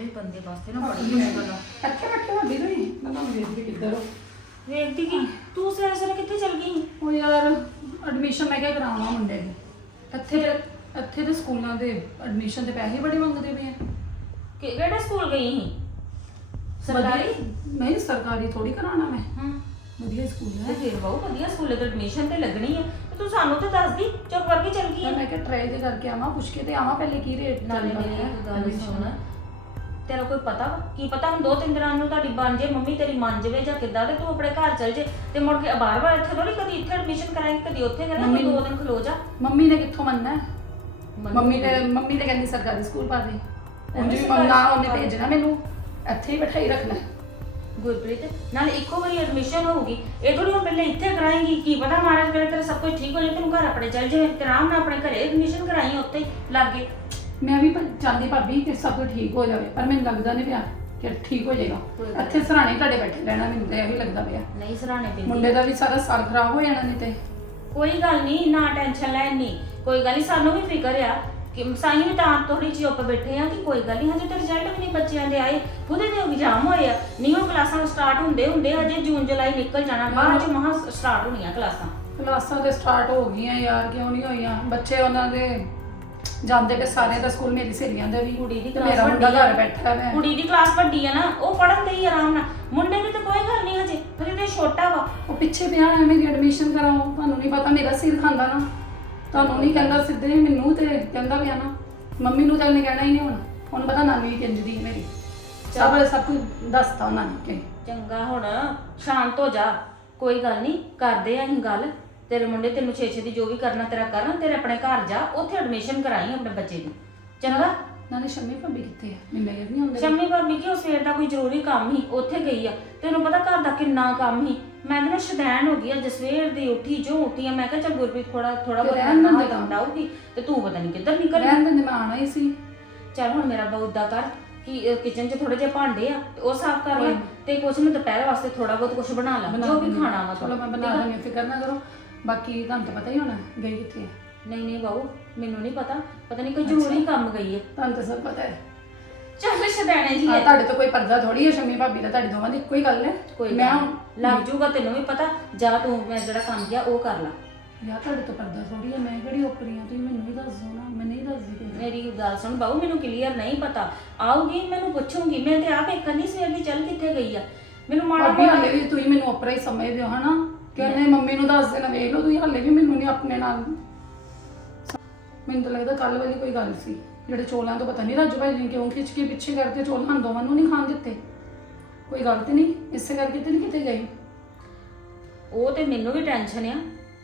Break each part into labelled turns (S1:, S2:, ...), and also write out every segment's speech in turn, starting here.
S1: ਇਕੱਲੇ ਬੰਦੇ ਵਾਸਤੇ ਨਾ ਬੜੀ ਮੁਸ਼ਕਲ ਆ ਇੱਥੇ ਬੈਠੇ ਭਾਬੀ ਤੁਸੀਂ ਮੈਂ ਤੁਹਾਨੂੰ ਵੇਖਦੀ ਕਿੱਧਰ
S2: ਹੋ। ਵੇਖਦੀ ਕੀ? ਤੂੰ ਸਵੇਰੇ ਸਵੇਰੇ ਕਿੱਥੇ ਚਲ ਗਈ?
S1: ਉਹ ਯਾਰ ਐਡਮਿਸ਼ਨ ਮੈਂ ਕਿਹਾ ਕਰਾਉਣਾ ਮੁੰਡੇ ਦੀ। ਇੱਥੇ ਇੱਥੇ ਦੇ ਸਕੂਲਾਂ ਦੇ ਐਡਮਿਸ਼ਨ ਦੇ ਪੈਸੇ ਬੜੇ ਮੰਗਦੇ ਪਏ ਆ।
S2: ਕਿ ਕਿਹੜੇ ਸਕੂਲ ਗਈ ਸੀ?
S1: ਸਰਕਾਰੀ? ਵਧੀਆ- ਨਹੀਂ ਸਰਕਾਰੀ ਥੋੜੀ ਕਰਾਉਣਾ ਮੈਂ। ਹਾਂ।
S2: ਵਧੀਆ ਸਕੂਲ ਤੇ ਹੈ ਫਿਰ ਬਹੁਤ ਵਧੀਆ ਸਕੂਲੇ ਤੇ ਐਡਮਿਸ਼ਨ ਤੇ ਲੱਗਣੀ ਆ ਤੇ ਤੂੰ ਸਾਨੂੰ ਤੇ ਦੱਸਦੀ ਚੁੱਪ ਕਰਕੇ ਚਲ ਗਈ ਤਾਂ
S1: ਆ ਮੈਂ ਕਿਹਾ ਟਰਾਈ ਤੇ ਕਰਕੇ ਆਵਾਂ ਪੁੱਛ ਕੇ ਤੇ ਆਵਾਂ ਪਹਿਲੇ ਕੀ ਰੇਟ
S2: ਨਾਲੇ ਮੇਰੀ ਇੱਕ ਗੱਲ ਸੁਣ। ਤੇਰਾ ਕੋਈ ਪਤਾ ਵਾ? ਕੀ ਪਤਾ ਹੁਣ ਦੋ ਤਿੰਨ ਦਿਨਾਂ ਨੂੰ ਤੁਹਾਡੀ ਬਣ ਜੇ ਮੰਮੀ ਤੇਰੀ ਮੰਨ ਜਾਵੇ ਜਾਂ ਕਿੱਦਾਂ ਤੇ ਤੂੰ ਆਪਣੇ ਘਰ ਚਲ ਜੇ ਤੇ ਮੁੜ ਕੇ ਬਾਰ ਬਾਰ ਇੱਥੇ ਥੋੜੀ ਕਦੀ ਇੱਥੇ ਐਡਮਿਸ਼ਨ ਕਰਾਏਂਗੇ ਕਦੀ ਉੱਥੇ ਕਰਾਂਗੇ
S1: ਮੰਮੀ- ਦੋ ਦਿਨ ਖਲੋ ਜਾ। ਮੰਮੀ ਨੇ ਕਿੱਥੋਂ ਮੰਨਣਾ? ਹੈ? ਮੰਮੀ ਤੇ ਮੰਮੀ ਤੇ ਕਹਿੰਦੀ ਸਰਕਾਰੀ ਸਕੂਲ ਪਾ ਦੇ। ਉਂਝ ਵੀ ਸਰਕਾਰੀ ਮੰਨਾ ਸਕੂਲ ਉਹਨੇ ਪਾ ਦੇ। ਭੇਜਣਾ ਮੈਨੂੰ। ਇੱਥੇ ਹੀ ਬਿਠਾਈ ਰੱਖਣਾ। ਹੈ।
S2: ਗੁਰਪ੍ਰੀਤ ਨਾਲ ਇੱਕੋ ਵਾਰੀ ਐਡਮਿਸ਼ਨ ਹੋਊਗੀ। ਇਹ ਥੋੜੀ ਹੁਣ ਪਹਿਲੇ ਇੱਥੇ ਕਰਾਏਂਗੀ। ਕੀ ਪਤਾ ਮਹਾਰਾਜ ਕਰੇ ਤੇਰਾ ਸਭ ਕੁਝ ਠੀਕ ਹੋ ਜਾਏ ਤੈਨੂੰ ਘਰ ਆਪਣੇ ਚੱਲ ਜਾਵੇ। ਤੇ ਆਰਾਮ ਨਾਲ ਆਪਣੇ ਘਰੇ ਐਡਮਿਸ਼ਨ ਕਰਾਈ ਉੱਥੇ ਹੀ ਲਾਗੇ।
S1: ਮੈਂ ਵੀ ਭ- ਚਾਹੁੰਦੀ ਭਾਬੀ ਕਿ ਸਭ ਕੁਝ ਠੀਕ ਹੋ ਜਾਵੇ ਪਰ ਮੈਨੂੰ ਲੱਗਦਾ ਨਹੀਂ ਪਿਆ ਕਿ ਠੀਕ ਹੋ ਕੋਈ ਜਾਏਗਾ। ਗੱਲ ਇੱਥੇ ਸਰਾਣੇ ਤੁਹਾਡੇ ਬੈਠੇ ਰਹਿਣਾ ਮੈਨੂੰ ਤਾਂ ਇਹੀ ਲੱਗਦਾ ਪਿਆ।
S2: ਨਹੀਂ ਸਰਾਣੇ ਪੈਂਦੀ
S1: ਮੁੰਡੇ ਦਾ ਵੀ ਸਾਰਾ ਸਾਲ ਖਰਾਬ ਹੋ ਜਾਣਾ ਨਹੀਂ ਤੇ।
S2: ਕੋਈ ਗੱਲ ਨਹੀਂ ਨਾ ਟੈਨਸ਼ਨ ਲੈਣੀ ਕੋਈ ਗੱਲ ਨਹੀਂ ਸਾਨੂੰ ਵੀ ਫਿਕਰ ਆ ਕਿ ਸਾਈਂ ਵੀ ਤਾਂ ਥੋੜੀ ਜਿਹੀ ਉੱਪ ਬੈਠੇ ਆ ਕਿ ਕੋਈ ਗੱਲ ਨਹੀਂ ਹਜੇ ਤਾਂ ਰਿਜ਼ਲਟ ਵੀ ਨਹੀਂ ਬੱਚਿਆਂ ਦੇ ਆਏ। ਉਹਦੇ ਤੇ ਐਗਜ਼ਾਮ ਹੋਏ ਆ। ਨਹੀਂ ਉਹ ਕਲਾਸਾਂ ਸਟਾਰਟ ਹੁੰਦੇ ਹੁੰਦੇ ਹਜੇ ਜੂਨ ਜੁਲਾਈ ਨਿਕਲ ਜਾਣਾ। ਬਾਅਦ ਚ ਮਹਾ ਸਟਾਰਟ ਹੋਣੀਆਂ ਕਲਾਸਾਂ।
S1: ਕਲਾਸਾਂ ਤੇ ਸਟਾਰਟ ਹੋ ਗਈਆਂ ਯਾਰ ਕਿਉਂ ਨਹੀਂ ਹੋਈਆਂ? ਬੱਚੇ ਉਹਨਾਂ ਦੇ ਜਾਂਦੇ ਪਏ ਸਾਰੇ ਦਾ ਸਕੂਲ ਮੇਰੀ ਸਹੇਲੀਆਂ ਦੇ ਵੀ।
S2: ਕੁੜੀ ਦੀ ਕਲਾਸ ਮੇਰਾ ਮੁੰਡਾ ਵੱਡੀ ਆ। ਘਰ ਬੈਠਾ ਹੈ ਕੁੜੀ ਦੀ ਕਲਾਸ ਵੱਡੀ ਆ ਨਾ ਉਹ ਪੜਨ ਦੇ ਹੀ ਆਰਾਮ ਨਾਲ। ਮੁੰਡੇ ਦੀ ਤਾਂ ਕੋਈ ਗੱਲ ਨਹੀਂ ਹਜੇ ਹਜੇ ਤੇ ਛੋਟਾ ਵਾ।
S1: ਉਹ ਪਿੱਛੇ ਪਿਆ ਹੈ ਮੇਰੀ ਐਡਮਿਸ਼ਨ ਕਰਾਓ ਤੁਹਾਨੂੰ ਨਹੀਂ ਪਤਾ ਮੇਰਾ ਸਿਰ ਖਾਂਦਾ ਨਾ। ਤੁਹਾਨੂੰ ਨਹੀਂ ਕਹਿੰਦਾ ਸਿੱਧੇ ਮੈਨੂੰ ਤੇ ਕਹਿੰਦਾ ਪਿਆ ਨਾ ਮੰਮੀ ਨੂੰ ਤਾਂ ਉਹਨੇ ਕਹਿਣਾ ਹੀ ਨਹੀਂ ਹੁਣ। ਉਹਨੂੰ ਪਤਾ ਨਾਨੀ ਕਿੰਜ ਦੀ ਹੈ ਮੇਰੀ। ਸਭ ਸਭ ਕੁਝ ਦੱਸਤਾ ਉਹਨਾਂ ਨੇ ਕਿ।
S2: ਚੰਗਾ ਹੁਣ ਸ਼ਾਂਤ ਹੋ ਜਾ ਕੋਈ ਗੱਲ ਨਹੀਂ ਕਰਦੇ ਆਂ ਅਸੀਂ ਗੱਲ। ਤੇਰੇ ਮੁੰਡੇ ਤੈਨੂੰ ਛੇ ਛੇ ਦੀ ਜੋ ਵੀ ਕਰਨਾ ਤੇਰਾ ਕਰਨ ਤੇਰੇ ਆਪਣੇ ਘਰ ਜਾ ਉੱਥੇ ਐਡਮਿਸ਼ਨ ਕਰਾਈ ਆਪਣੇ ਬੱਚੇ ਦੀ। ਚੰਗਾ?
S1: ਨਾਲੇ ਸ਼ੰਮੀ ਭਾਬੀ ਕਿੱਥੇ ਹੈ
S2: ਮਿਲਣ ਨਹੀਂ ਹੁੰਦੇ ਸ਼ੰਮੀ ਭਾਬੀ ਕਿ ਉਹ ਸਵੇਰ ਦਾ ਕੋਈ ਜ਼ਰੂਰੀ ਕੰਮ ਹੀ ਉੱਥੇ ਗਈ ਆ। ਤੈਨੂੰ ਪਤਾ ਘਰ ਦਾ ਕਿੰਨਾ ਕੰਮ ਹੀ। ਮੈਂ ਤਾਂ ਨਾ ਸ਼ਦੈਨ ਹੋ ਗਈ ਅੱਜ ਸਵੇਰ ਦੀ ਉੱਠੀ ਜੋ ਉੱਠੀ ਆ ਮੈਂ ਕਿਹਾ ਚੱਲ ਗੁਰਪ੍ਰੀਤ ਥੋੜਾ ਥੋੜਾ ਬਹੁਤ
S1: ਰਹਿਣ ਦਿੰਦੇ ਕੰਮ? ਤਾਂ।
S2: ਡਾਊਗੀ ਤੇ ਤੂੰ ਪਤਾ ਨਹੀਂ ਕਿੱਧਰ ਨਿਕਲ ਗਈ।
S1: ਰਹਿਣ ਦਿੰਦੇ ਮੈਂ ਆਣਾ ਹੀ ਸੀ।
S2: ਚੱਲ ਹੁਣ ਮੇਰਾ ਬਹੁਤ ਦਾ ਕਰ ਕਿ ਕਿਚਨ 'ਚ ਥੋੜੇ ਜਿਹੇ ਭਾਂਡੇ ਆ ਤੇ ਉਹ ਸਾਫ਼ ਕਰ ਲੈ। ਤੇ ਕੁਛ ਨੂੰ ਦੁਪਹਿਰ ਵਾਸਤੇ ਥੋੜਾ ਬਹੁਤ ਕੁਛ ਬਣਾ ਲੈ
S1: ਜੋ ਵੀ। ਖਾਣਾ ਵਾ ਚਲੋ ਮੈਂ ਬਣਾ ਦਾਂਗੀ ਫਿਕਰ ਨਾ ਕਰੋ। ਬਾਕੀ ਤੁਹਾਨੂੰ ਤਾਂ ਪਤਾ ਹੀ ਹੋਣਾ ਗਈ ਕਿੱਥੇ ਹੈ
S2: ਨਹੀਂ ਨਹੀਂ ਬਾਊ ਮੈਨੂੰ ਨਹੀਂ ਪਤਾ। ਪਤਾ ਨਹੀਂ ਕੋਈ ਜ਼ਰੂਰੀ ਕੰਮ ਗਈ ਹੈ
S1: ਤੁਹਾਨੂੰ ਤਾਂ ਸਭ ਪਤਾ ਹੈ।
S2: ਚੱਲ ਸ਼ਦੈਣੇ ਜੀ
S1: ਆ, ਤੁਹਾਡੇ ਤੋਂ ਕੋਈ ਪਰਦਾ ਥੋੜੀ ਹੈ ਸ਼ੰਮੀ ਭਾਬੀ ਦਾ ਤੁਹਾਡੀ ਦੋਵਾਂ ਦੀ ਇੱਕੋ ਹੀ ਗੱਲ ਹੈ।
S2: ਕੋਈ ਮੈਂ ਗੱਲ। ਲੱਗ ਜੂਗਾ ਤੈਨੂੰ ਵੀ ਪਤਾ। ਜਾ ਤੂੰ ਮੈਂ ਜਿਹੜਾ ਕੰਮ ਗਿਆ ਉਹ ਕਰ ਲੈ।
S1: ਯਾਰ ਤੁਹਾਡੇ ਤੋਂ ਪਰਦਾ ਥੋੜੀ ਹੈ ਮੈਂ ਕਿਹੜੀ ਓਪਰੀ ਹਾਂ ਤੁਸੀਂ ਮੈਨੂੰ ਵੀ ਦੱਸ ਦਿਓ ਨਾ ਮੈਂ ਨਹੀਂ ਦੱਸਦੀ ਕੋਈ।
S2: ਮੇਰੀ ਗੱਲ ਸੁਣ ਬਾਊ ਮੈਨੂੰ ਕਲੀਅਰ ਨਹੀਂ ਪਤਾ। ਆਊਗੀ ਮੈਨੂੰ ਪੁੱਛੂਗੀ। ਮੈਂ ਤੇ ਆਪ ਵੇਖਣ ਦੀ ਸਵੇਰ ਦੀ ਚੱਲ ਕਿੱਥੇ ਗਈ ਆ।
S1: ਮੈਨੂੰ ਮਾੜਾ ਭਾਬੀ ਮੋਟਾ ਹਾਲੇ ਵੀ ਤੁਸੀਂ ਮੈਨੂੰ ਓਪਰਾ ਹੀ ਸਮਝਦੇ ਹੋ ਹਨਾ? ਕਿ ਉਹਨੇ ਮੰਮੀ ਨੂੰ ਦੱਸ ਦੇਣਾ ਵੇਖ ਲਓ ਤੁਸੀਂ ਹਾਲੇ ਵੀ ਮੈਨੂੰ ਨਹੀਂ ਆਪਣੇ ਨਾਲ। ਮੈਨੂੰ ਤਾਂ ਲੱਗਦਾ ਕੱਲ ਵਾਲੀ ਕੋਈ ਗੱਲ ਸੀ। ਜਿਹੜੇ ਚੋਲਾਂ ਤੋਂ ਪਤਾ ਨਹੀਂ ਰਾਜੂ ਭਾਈ ਨੇ ਕਿਉਂ ਖਿੱਚ ਕੇ ਪਿੱਛੇ ਕਰਕੇ ਚੋਲ ਦੋਵਾਂ ਨੂੰ ਨਹੀਂ ਖਾਣ ਦਿੱਤੇ। ਕੋਈ ਗੱਲ ਤੇ ਨਹੀਂ ਇਸੇ ਕਰਕੇ ਤੇ ਨਹੀਂ ਕਿਤੇ ਗਈ
S2: ਉਹ ਤੇ ਮੈਨੂੰ ਵੀ ਟੈਨਸ਼ਨ ਆ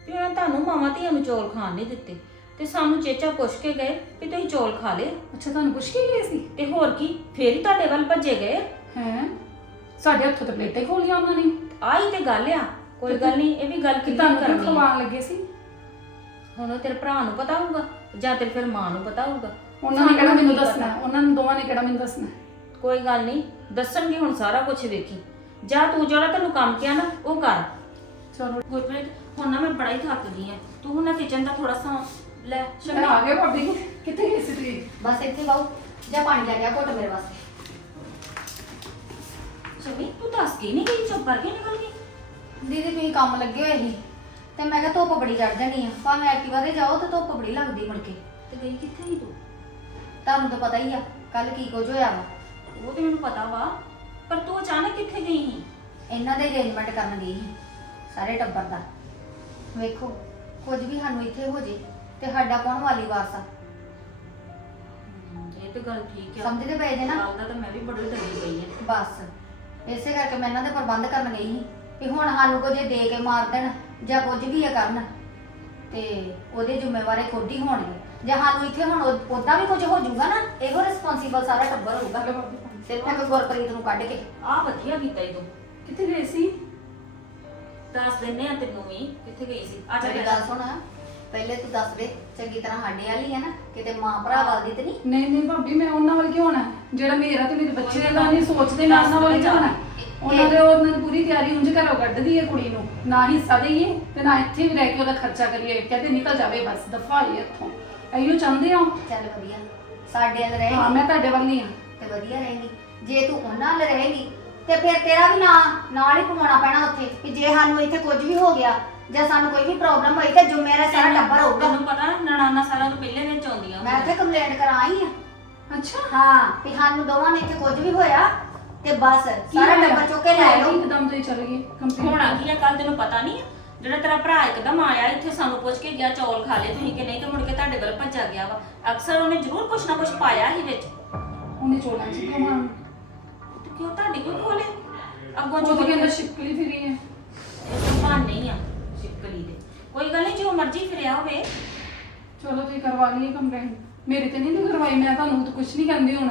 S2: ਵੀ ਉਹਨਾਂ ਤੁਹਾਨੂੰ ਮਾਵਾਂ ਧੀਆਂ ਨੂੰ ਚੌਲ ਖਾਣ ਨਹੀਂ ਦਿੱਤੇ। ਤੇ ਸਾਨੂੰ ਚੇਚਾ ਪੁੱਛ ਕੇ ਗਏ ਵੀ ਤੁਸੀਂ ਚੌਲ ਖਾ ਲਏ।
S1: ਅੱਛਾ ਤੁਹਾਨੂੰ ਪੁੱਛ ਕੇ ਗਏ ਸੀ?
S2: ਤੇ ਹੋਰ ਕੀ ਫੇਰ ਹੀ ਤੁਹਾਡੇ ਵੱਲ ਭੱਜੇ ਗਏ।
S1: ਹੈ? ਸਾਡੇ ਹੱਥੋਂ ਤੇ ਪਲੇਟਾਂ ਹੀ ਖੋਲੀਆਂ ਉਹਨਾਂ ਨੇ।
S2: ਆਹੀ ਤੇ ਗੱਲ ਆ। ਕੋਈ ਗੱਲ ਨਹੀਂ ਇਹ ਵੀ ਗੱਲ ਕਿੱਦਾਂ
S1: ਕਿਉਂ ਕਰਨੀ ਆ। ਖਵਾਉਣ ਲੱਗੇ ਸੀ?
S2: ਹੁਣ ਉਹ ਤੇਰੇ ਭਰਾ ਨੂੰ ਪਤਾ ਹੋਊਗਾ ਜਾਂ ਤੇਰੇ ਫਿਰ ਮਾਂ ਨੂੰ ਪਤਾ ਹੋਊਗਾ।
S1: ਉਹਨਾਂ ਨੇ ਕਿਹੜਾ ਮੈਨੂੰ ਨਹੀਂ ਦੱਸਣਾ ਹੈ? ਉਹਨਾਂ ਨੇ ਦੋਵਾਂ ਨੇ ਕਿਹੜਾ ਮੈਨੂੰ ਦੱਸਣਾ? ਹੈ?
S2: ਕੋਈ ਗੱਲ ਨਹੀਂ ਦੱਸਣਗੇ ਹੁਣ ਸਾਰਾ ਕੁਝ ਵੇਖੀ। ਜਾਂ ਤੂੰ ਜਿਹੜਾ ਤੈਨੂੰ ਕੰਮ ਕਿਹਾ ਨਾ ਉਹ ਕਰ। ਚਲੋ। ਗੁਰਪ੍ਰੀਤ ਹੁਣ ਨਾ ਮੈਂ ਬੜਾ ਹੀ ਥੱਕ ਗਈ ਆ। ਤੂੰ ਹੁਣ ਨਾ ਕਿਚਨ ਦਾ ਥੋੜਾ ਸਾ ਲੈ
S1: ਸ਼ਮੀ ਆ ਗਿਆ ਭਾਬੀ ਕਿੱਥੇ ਗਈ ਸੀ ਤੁਸੀਂ?
S2: ਬਸ ਇੱਥੇ ਬਾਉ ਜਾਂ ਪਾਣੀ ਲੈ ਗਿਆ ਘੁੱਟ ਮੇਰੇ ਵਾਸਤੇ। ਸ਼ਮੀ ਤੂੰ ਦੱਸ ਕੇ ਨਹੀਂ ਗਈ ਚੁੱਪ ਕਰਕੇ ਨਿਕਲ ਗਈ?
S3: ਦੀਦੀ ਤੁਸੀਂ ਕੰਮ ਲੱਗੇ ਹੋਏ ਸੀ ਤੇ ਮੈਂ ਕਿਹਾ ਧੁੱਪ ਬੜੀ ਚੜ ਜਾਣੀ ਆ। ਭਾਵੇਂ ਐਕਟਿਵਾ ਤੇ ਜਾਓ ਤੇ ਧੁੱਪ ਬੜੀ ਲੱਗਦੀ ਮੁੜ ਕੇ।
S2: ਤੇ ਗਈ ਕਿੱਥੇ ਸੀ ਤੂੰ?
S3: ਤੁਹਾਨੂੰ ਤਾਂ ਪਤਾ ਹੀ ਆ ਕੱਲ ਕੀ ਕੁਝ ਹੋਇਆ ਵਾ।
S2: ਉਹ ਤੇ ਮੈਨੂੰ ਪਤਾ ਵਾ ਪਰ ਤੂੰ ਅਚਾਨਕ ਕਿੱਥੇ ਗਈ ਸੀ?
S3: ਇਹਨਾਂ ਦੇ ਅਰੇਂਜਮੈਂਟ ਕਰਨ ਗਈ ਸੀ ਸਾਰੇ ਟੱਬਰ ਦਾ। ਵੇਖੋ ਕੁਝ ਵੀ ਸਾਨੂੰ ਇੱਥੇ ਹੋ ਜੇ ਤੇ ਸਾਡਾ ਕੌਣ ਵਾਲੀ ਵਾਰਸ ਆ?
S2: ਇਹ ਤੇ ਗੱਲ ਠੀਕ ਆ।
S3: ਸਮਝਦੇ ਪਏ ਜੇ ਨਾ?
S2: ਦਾ ਤਾਂ ਮੈਂ ਵੀ ਬੜੀ ਡਰੀ ਪਈ ਆ
S3: ਬਸ ਇਸੇ ਕਰਕੇ ਮੈਂ ਇਹਨਾਂ ਦੇ ਪ੍ਰਬੰਧ ਕਰਨ ਗਈ ਸੀ। ਕਿ ਹੁਣ ਸਾਨੂੰ ਕੁਝ ਦੇ ਕੇ ਮਾਰ ਦੇਣ ਜਾਂ ਕੁਝ ਵੀ ਇਹ ਕਰਨ ਤੇ ਉਹਦੇ ਜ਼ਿੰਮੇਵਾਰੇ ਖੁਦ ਹੀ ਹੋਣਗੇ ਜੇ ਸਾਨੂੰ ਇੱਥੇ ਹੁਣ ਉਦਾਂ ਵੀ ਕੁਝ ਹੋ ਜਾਊਗਾ ਨਾ ਇਹੋ ਰਿਸਪੌਂਸੀਬਲ ਸਾਰਾ ਟੱਬਰ ਹੋਊਗਾ। ਸਿਰਫ ਇੱਕ ਗੁਰਪ੍ਰੀਤ ਨੂੰ ਕੱਢ ਕੇ।
S2: ਆ ਵਧੀਆ ਕੀਤਾ ਈ ਤੂੰ।
S1: ਕਿੱਥੇ ਗਏ ਸੀ?
S2: ਦੱਸ ਦਿੰਨੇ ਆ ਤੈਨੂੰ ਵੀ ਕਿੱਥੇ ਗਈ ਸੀ?
S3: ਆ ਮੇਰੀ ਚੱਲ ਗੱਲ ਸੁਣ ਪਹਿਲੇ ਤੂੰ ਦੱਸ ਦੇ ਚੰਗੀ ਤਰ੍ਹਾਂ ਸਾਡੇ ਵਾਲੀ ਹੈ ਨਾ ਕਿਤੇ ਮਾਂ ਭਰਾ ਵੱਲ ਦੀ ਤੇ ਨਹੀਂ?
S1: ਨਹੀਂ ਨਹੀਂ ਭਾਬੀ ਮੈਂ ਉਹਨਾਂ ਵੱਲ ਕਿਉਂ ਹੋਣਾ ਜਿਹੜਾ ਮੇਰਾ ਤੇ ਮੇਰੇ ਬੱਚੇ ਦਾ ਨਹੀਂ ਸੋਚਦੇ ਮੈਂ ਉਹਨਾਂ ਵੱਲ ਕਿਉਂ ਹੋਣਾ ਉਹਨਾਂ ਦੇ ਉਹਨਾਂ ਦੀ ਪੂਰੀ ਤਿਆਰੀ ਉਂਝ ਘਰੋਂ ਕੱਢਦੀ ਹੈ ਕੁੜੀ ਨੂੰ। ਨਾ ਹਿੱਸਾ ਦੇਈਏ ਤੇ ਨਾ ਇੱਥੇ ਵੀ ਰਹਿ ਕੇ ਉਹਦਾ ਖਰਚਾ ਕਰੀਏ। ਕਹਿੰਦੇ ਨਿਕਲ ਜਾਵੇ ਬਸ ਦਫਾ ਹੀ ਇੱਥੋਂ। ਐਈਓ ਚਾਹੁੰਦੇ ਹੋ?
S3: ਚੱਲ ਵਧੀਆ। ਸਾਡੇ ਰਹੇ।
S1: ਹਾਂ ਮੈਂ ਤੁਹਾਡੇ ਵੱਲ ਨਹੀਂ ਆ
S3: ਤੇ ਵਧੀਆ ਰਹੇਗੀ। ਜੇ ਤੂੰ ਉਹਨਾਂ ਨਾਲ ਰਹੇਗੀ ਤੇ ਫਿਰ ਤੇਰਾ ਵੀ ਨਾਂ ਨਾਲ ਹੀ ਪਵਾਉਣਾ ਪੈਣਾ ਉੱਥੇ। ਕਿ ਜੇ ਸਾਨੂੰ ਇੱਥੇ ਕੁਝ ਵੀ ਹੋ ਗਿਆ ਜਾਂ ਸਾਨੂੰ ਕੋਈ ਵੀ ਪ੍ਰੋਬਲਮ ਹੋਈ ਤੇ ਜ਼ਿੰਮੇਵਾਰ ਸਾਰਾ ਟੱਬਰ ਹੋਊਗਾ।
S2: ਤੈਨੂੰ ਪਤਾ ਨਾ ਨਣਾਨਾ ਸਾਰਿਆਂ ਤੋਂ ਪਹਿਲੇ ਵਿੱਚ ਆਉਂਦੀਆਂ
S3: ਮੈਂ ਉੱਥੇ ਕੰਪਲੇਂਟ ਕਰਾਈ ਆ। ਅੱਛਾ। ਹਾਂ ਵੀ ਸਾਨੂੰ ਦੋਵਾਂ ਨੇ ਇੱਥੇ ਕੁਝ ਵੀ ਹੋਇਆ ਤੇ ਬਸ ਸਾਰਾ ਟੱਬਰ ਚੁੱਕ ਕੇ ਲੈ ਲਓ
S1: ਇੱਕਦਮ ਤੇ ਚਲ ਗਈ
S2: ਕੰਪਨੀ ਹੋਣਾ ਕੀ ਆ ਕੱਲ ਤੈਨੂੰ ਪਤਾ ਨਹੀਂ ਜਿਹੜਾ ਤੇਰਾ ਭਰਾ ਇੱਕਦਮ ਆਇਆ ਇੱਥੇ ਸਾਨੂੰ ਪੁੱਛ ਕੇ ਗਿਆ ਚੌਲ ਖਾ ਲਏ ਤੁਸੀਂ ਕਿ ਨਹੀਂ ਤੇ ਮੁੜ ਕੇ ਤੁਹਾਡੇ ਵੱਲ ਭੱਜਾ ਗਿਆ ਵਾ। ਅਕਸਰ ਉਹਨੇ ਜ਼ਰੂਰ ਕੁਛ ਨਾ ਕੁਛ ਪਾਇਆ ਹੀ ਵਿੱਚ।
S1: ਉਹਨੇ ਚੋਲਾਂ ਚ ਕਿਉਂ ਮਾਰਨ?
S2: ਤੇ ਕਿਉਂ ਤੁਹਾਡੇ ਕਿਉਂ ਖੋਲੇ?
S1: ਅੱਗੋਂ ਜੋ ਤਾਂ ਕਹਿੰਦਾ ਸ਼ਿਪਕਲੀ ਫਿਰੀ ਹੈ।
S2: ਸੰਭਾਨ ਨਹੀਂ ਆ ਸ਼ਿਕਲੀ ਦੇ। ਕੋਈ ਗੱਲ ਨਹੀਂ ਜੋ ਮਰਜ਼ੀ ਫਿਰਿਆ ਹੋਵੇ।
S1: ਚਲੋ ਤੁਸੀਂ ਕਰਵਾ ਲਈਏ ਕੰਪਲੇਂਟ ਮੇਰੇ ਤੇ ਨਹੀਂ ਤੂੰ ਕਰਵਾਈ ਮੈਂ ਤੁਹਾਨੂੰ ਤਾਂ ਕੁਝ ਨਹੀਂ ਕਹਿੰਦੀ ਹੁਣ।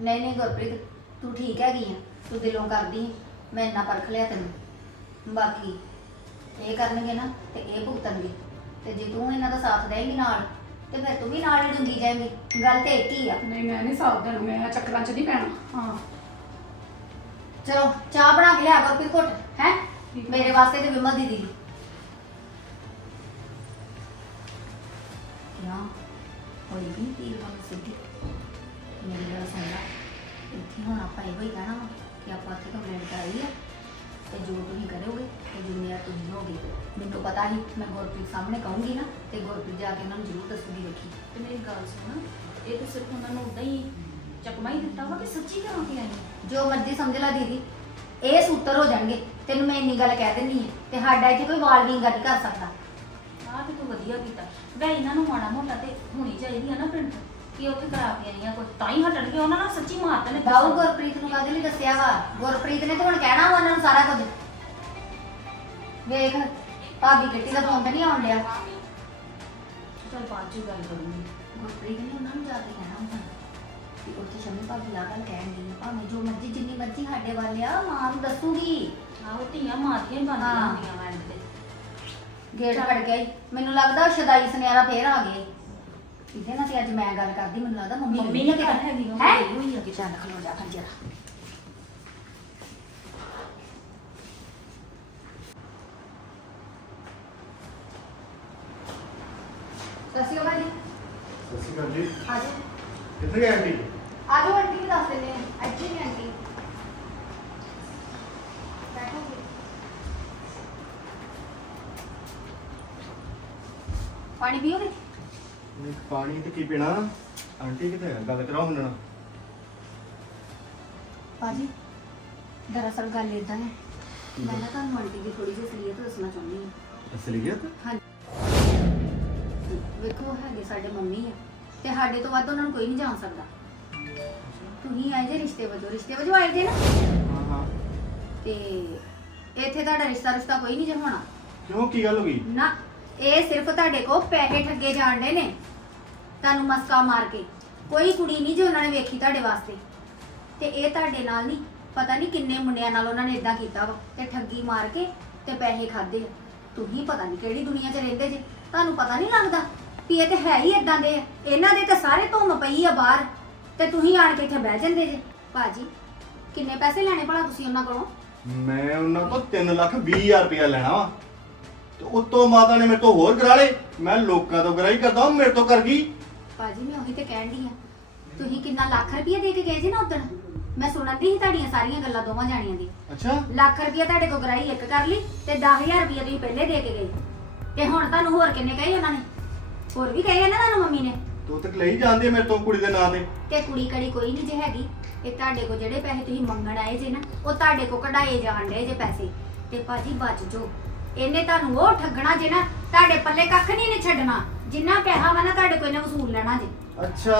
S3: ਨਹੀਂ ਨਹੀਂ ਗੁਰਪ੍ਰੀਤ ਤੂੰ ਠੀਕ ਹੈਗੀ ਆ? ਤੂੰ ਦਿਲੋਂ ਕਰਦੀ ਆਂ। ਮੈਂ ਇੰਨਾ ਪਰਖ ਲਿਆ ਤੈਨੂੰ। ਬਾਕੀ ਇਹ ਕਰਨਗੇ ਨਾ ਤੇ ਇਹ ਭੁਗਤਣਗੇ। ਤੇ ਜੇ ਤੂੰ ਇਹਨਾਂ ਦਾ ਸਾਥ ਦੇਂਗੀ ਨਾਲ ਤੇ ਫਿਰ ਤੂੰ ਵੀ ਨਾਲ ਹੀ ਡੁੰਗੀ ਜਾਏਂਗੀ। ਗੱਲ ਤੇ ਇੱਕ ਹੀ ਆ।
S1: ਨਹੀਂ ਮੈਂ ਨਹੀਂ ਸਾਥ ਦੇਣਾ ਮੈਂ ਚੱਕਰਾਂ ਚ ਨਹੀਂ ਪੈਣਾ। ਹਾਂ।
S2: ਚਲੋ ਚਾਹ ਬਣਾ ਕੇ ਲਿਆ ਗੁਰਪ੍ਰੀਤ ਘੁੱਟ ਹੈ? ਠੀਕ। ਮੇਰੇ ਵਾਸਤੇ ਤੇ ਵਿਮਲ ਦੀਦੀ ਦੀ।
S3: ਹੋਈ ਵੀ ਤੀਰ ਵਾਲੀ ਸਿੱਧੀ। ਮੇਰੀ ਗੱਲ ਸੁਣ ਲੈ। ਇੱਥੇ ਹੁਣ ਆਪਾਂ ਇਹੋ ਹੀ ਕਹਿਣਾ ਵਾ ਕਿ ਆਪਾਂ ਇੱਥੇ ਕੰਪਲੇਂਟ ਕਰਾਈ ਆ ਤੇ ਜੋ ਤੁਸੀਂ ਕਰੋਗੇ ਤੇ ਜ਼ਿੰਮੇਵਾਰ ਤੁਸੀਂ ਹੋਗੇ। ਮੈਨੂੰ ਪਤਾ ਹੀ ਮੈਂ ਗੁਰਪ੍ਰੀਤ ਸਾਹਮਣੇ ਕਹੂੰਗੀ ਨਾ ਤੇ ਗੁਰਪ੍ਰੀਤ ਜਾ ਕੇ ਉਹਨਾਂ ਨੂੰ ਜ਼ਰੂਰ ਦੱਸੂਗੀ ਵੇਖੀ
S2: ਤੇ ਮੇਰੀ ਗੱਲ ਸੁਣ, ਇਹ ਤਾਂ ਸਿਰਫ ਉਹਨਾਂ ਨੂੰ ਉਦਾਂ ਹੀ ਚਕਮਾ ਹੀ ਦਿੱਤਾ ਵਾ ਕਿ ਸੱਚੀ ਕਰਾਂ ਕੇ ਆਈ
S3: ਜੋ ਮਰਜ਼ੀ ਸਮਝ ਲੈ ਦੀਦੀ, ਇਹ ਸੂਤਰ ਹੋ ਜਾਣਗੇ। ਤੈਨੂੰ ਮੈਂ ਇੰਨੀ ਗੱਲ ਕਹਿ ਦਿੰਨੀ ਹੈ ਤੇ ਸਾਡਾ ਇੱਥੇ ਕੋਈ ਵਾਲ ਨਹੀਂ ਗੱਲ ਕਰ ਸਕਦਾ।
S2: ਆਹ ਤੇ ਤੂੰ ਵਧੀਆ ਕੀਤਾ। ਵੈ ਇਹਨਾਂ ਨੂੰ ਮਾੜਾ ਮੋਟਾ ਤੇ ਹੋਣੀ ਚਾਹੀਦੀ ਆ ਨਾ ਪ੍ਰਿੰਟ ਕਿ ਉੱਥੇ ਕਰਾ ਕੇ ਆਈਆਂ ਕੁਝ ਤਾਂ ਹੀ ਹਟਣਗੇ ਉਹਨਾਂ ਨਾਲ ਸੱਚੀ ਮਾਰਦੇ ਨੇ।
S3: ਬਾਉ ਗੁਰਪ੍ਰੀਤ ਨੂੰ ਕਾਹਦੇ ਲਈ ਦੱਸਿਆ ਵਾ? ਗੁਰਪ੍ਰੀਤ ਨੇ ਤਾਂ ਹੁਣ ਕਹਿਣਾ ਵਾ ਉਹਨਾਂ ਨੂੰ ਸਾਰਾ ਕੁਝ। ਵੇਖ ਭਾਬੀ ਕਿੱਟੀ ਦਾ ਫੋਨ ਤੇ ਨਹੀਂ ਆਉਣ ਡਿਆ।
S2: ਚਲ ਬਾਅਦ ਚ ਗੱਲ ਕਰੂੰਗੀ।
S3: ਗੁਰਪ੍ਰੀਤ ਨੇ ਉਹਨਾਂ ਨੂੰ ਜਾ ਕੇ ਕਹਿਣਾ ਹੁੰਦਾ ਕਿ ਉੱਥੇ ਸ਼ਮੀ ਭਾਬੀ ਆ ਗੱਲ ਕਹਿਣ ਦੀ ਭਾਵੇਂ ਜੋ ਮਰਜ਼ੀ ਜਿੰਨੀ ਮਰਜ਼ੀ ਸਾਡੇ ਵੱਲ ਆ ਮਾਂ ਨੂੰ ਦੱਸੂਗੀ।
S2: ਆਹੋ ਧੀਆਂ ਮਾਰਦੀਆਂ ਹੀ ਬਣਦੀਆਂ ਹਾਂ। ਹੁੰਦੀਆਂ ਮੈਂ ਤੇ
S3: ਗੇਟ ਫੜ ਗਿਆ ਈ। ਮੈਨੂੰ ਲੱਗਦਾ ਉਹ ਸ਼ਦਾਈ ਸੁਨਿਆਰਾ ਫੇਰ ਆ ਗਏ ਇਹਦੇ ਨਾਲ ਤੇ ਅੱਜ ਮੈਂ ਗੱਲ ਕਰਦੀ ਮੈਨੂੰ ਲੱਗਦਾ
S2: ਮੰਮੀ ਮੰਮੀ ਲੱਗੀ ਨੇ ਆ ਕਿਹਾ ਹੈਗੀ ਉਹ
S3: ਹੈਂ? ਗਈ ਹੋਈ ਆ ਕਿਤੇ। ਚੱਲ ਖਲੋ ਜਾ ਫਿਰ ਜਰਾ ਸਸੀ ਬਾਜੀ
S4: ਸਤਿ ਸ਼੍ਰੀ ਅਕਾਲ ਜੀ। ਆਜੋ ਕਿੱਥੇ ਗਏ ਆਂਟੀ?
S3: ਆਜੋ ਆਂਟੀ ਨੂੰ ਦੱਸ ਦਿੰਦੇ ਆ ਅੱਜੀ ਨੇ ਆਂਟੀ। ਬੈਠੋ ਜੀ। ਪਾਣੀ ਪੀਓਗੇ?
S4: ਪਾਣੀ ਤੇ ਕੀ ਪੀਣਾ? ਆਂਟੀ ਹੈ ਗੱਲ ਕਰਾਓ ਹੁਣ
S3: ਬਾਜੀ ਦਰਅਸਲ ਗੱਲ ਇਦਾਂ ਹੈ। ਮੈਂ ਨਾ ਤੁਹਾਨੂੰ ਆਂਟੀ ਦੀ ਥੋੜੀ ਜਿਹੀ ਅਸਲੀਅਤ ਦੱਸਣਾ ਚਾਹੁੰਦੀ ਹਾਂ। ਅਸਲੀਅਤ? ਵੇਖੋ ਹੈਗੇ ਸਾਡੇ ਮੰਮੀ ਆ ਤੇ ਸਾਡੇ ਤੋਂ ਵੱਧ ਉਹਨਾਂ ਨੂੰ ਕੋਈ ਨਹੀਂ ਜਾਣ ਸਕਦਾ। ਤੁਸੀਂ ਆਏ ਜੇ ਰਿਸ਼ਤੇ ਵਜੋਂ ਰਿਸ਼ਤੇ ਵਜੋਂ ਆਏ ਜੇ ਨਾ। ਹਾਂ ਹਾਂ। ਤੇ ਇੱਥੇ ਤੁਹਾਡਾ ਰਿਸ਼ਤਾ ਰਿਸ਼ਤਾ ਕੋਈ ਨਹੀਂ ਜੇ ਹੋਣਾ
S4: ਕਿਉਂ? ਕੀ ਗੱਲ ਹੋ ਗਈ?
S3: ਨਾ ਇਹ ਸਿਰਫ ਤੁਹਾਡੇ ਕੋ ਪੈਸੇ ਠੱਗੇ ਜਾਣਦੇ ਨੇ। ਤੁਹਾਨੂੰ ਮਸਕਾ ਮਾਰ ਕੇ। ਕੋਈ ਕੁੜੀ ਨਹੀਂ ਜੇ ਉਹਨਾਂ ਨੇ ਵੇਖੀ ਤੁਹਾਡੇ ਵਾਸਤੇ। ਤੇ ਇਹ ਤੁਹਾਡੇ ਨਾਲ ਨਹੀਂ, ਪਤਾ ਨਹੀਂ ਕਿੰਨੇ ਮੁੰਡਿਆਂ ਨਾਲ ਉਹਨਾਂ ਨੇ ਇਦਾਂ ਕੀਤਾ ਵਾ। ਤੇ ਠੱਗੀ ਮਾਰ ਕੇ ਤੇ ਪੈਸੇ ਖਾਦੇ ਤੁਸੀਂ ਪਤਾ ਨਹੀਂ ਕਿਹੜੀ ਦੁਨੀਆ 'ਚ ਰਹਿੰਦੇ ਜੇ। ਤੁਹਾਨੂੰ ਪਤਾ ਨਹੀਂ ਲੱਗਦਾ ਵੀ ਇਹ ਤੇ ਹੈ ਹੀ ਇਦਾਂ ਦੇ ਆ। ਇਹਨਾਂ ਦੇ ਤਾਂ ਸਾਰੇ ਧੁੰਮ ਪਈ ਆ ਬਾਹਰ। ਤੇ ਤੁਸੀਂ ਆਣ ਕੇ ਇੱਥੇ ਬਹਿ ਜਾਂਦੇ ਜੇ। ਭਾਜੀ, ਕਿੰਨੇ ਪੈਸੇ ਲੈਣੇ ਭਲਾ ਤੁਸੀਂ ਉਹਨਾਂ ਕੋਲੋਂ?
S4: ਮੈਂ ਉਹਨਾਂ ਤੋਂ 3 ਲੱਖ 20 ਹਜ਼ਾਰ ਰੁਪਇਆ ਲੈਣਾ ਵਾ। ਤੇ ਉਤੋਂ ਮਾਤਾ ਨੇ ਮੇਰੇ ਤੋਂ ਹੋਰ ਕਰਾ ਲਏ ਮੈਂ ਲੋਕਾਂ ਤੋਂ ਗਰਾਈ ਕਰਦਾ ਹਾਂ ਮੇਰੇ ਤੋਂ ਕਰ ਗਈ।
S3: ਭਾਜੀ ਮੈਂ ਉਹੀ ਤੇ ਕਹਿਣ ਦੀ ਆ। ਤੁਸੀਂ ਕਿੰਨਾ ਲੱਖ ਰੁਪਏ ਦੇ ਕੇ ਗਏ ਸੀ ਨਾ ਉਦੋਂ ਮੈਂ ਸੁਣਨ ਦੀ ਸੀ ਤੁਹਾਡੀਆਂ ਸਾਰੀਆਂ ਗੱਲਾਂ ਦੋਵਾਂ ਜਾਣੀਆਂ ਦੀ। ਅੱਛਾ। ਲੱਖ ਰੁਪਏ ਤੁਹਾਡੇ ਕੋਲ ਗਰਾਈ ਇੱਕ ਕਰ ਲਈ ਤੇ 10000 ਰੁਪਏ ਤੁਸੀਂ ਪਹਿਲੇ ਦੇ ਕੇ ਗਏ। ਤੇ ਹੁਣ ਤੁਹਾਨੂੰ ਹੋਰ ਕਿੰਨੇ ਕਹੇ ਉਹਨਾਂ ਨੇ? ਹੋਰ ਵੀ ਕਹੇ ਨਾ ਤੁਹਾਨੂੰ ਮੰਮੀ ਨੇ?
S4: ਤੂੰ ਤੱਕ ਲਈ ਜਾਂਦੀ ਹੈ ਮੇਰੇ ਤੋਂ ਕੁੜੀ ਦੇ ਨਾਂ ਤੇ।
S3: ਤੇ ਕੁੜੀ ਕੜੀ ਕੋਈ ਨਹੀਂ ਜੇ ਹੈਗੀ। ਇਹ ਤੁਹਾਡੇ ਕੋਲ ਜਿਹੜੇ ਪੈਸੇ ਤੁਸੀਂ ਮੰਗਣ ਆਏ ਜੇ ਨਾ ਉਹ ਤੁਹਾਡੇ ਕੋਲ ਕਢਾਏ ਜਾਣ ਡੇ ਜੇ ਪੈਸੇ। ਤੇ ਭਾਜੀ ਬਚ ਜੋ ਇਹਨੇ ਤੁਹਾਨੂੰ ਉਹ ਠੱਗਣਾ ਜੇ ਨਾ ਤੁਹਾਡੇ ਪੱਲੇ ਕੱਖ ਨਹੀਂ ਨੇ ਛੱਡਣਾ। ਜਿੰਨਾ ਪੈਸਾ ਵਾ ਨਾ ਤੁਹਾਡੇ ਕੋਲ ਵਸੂਲ ਲੈਣਾ ਜੇ।
S4: ਅੱਛਾ।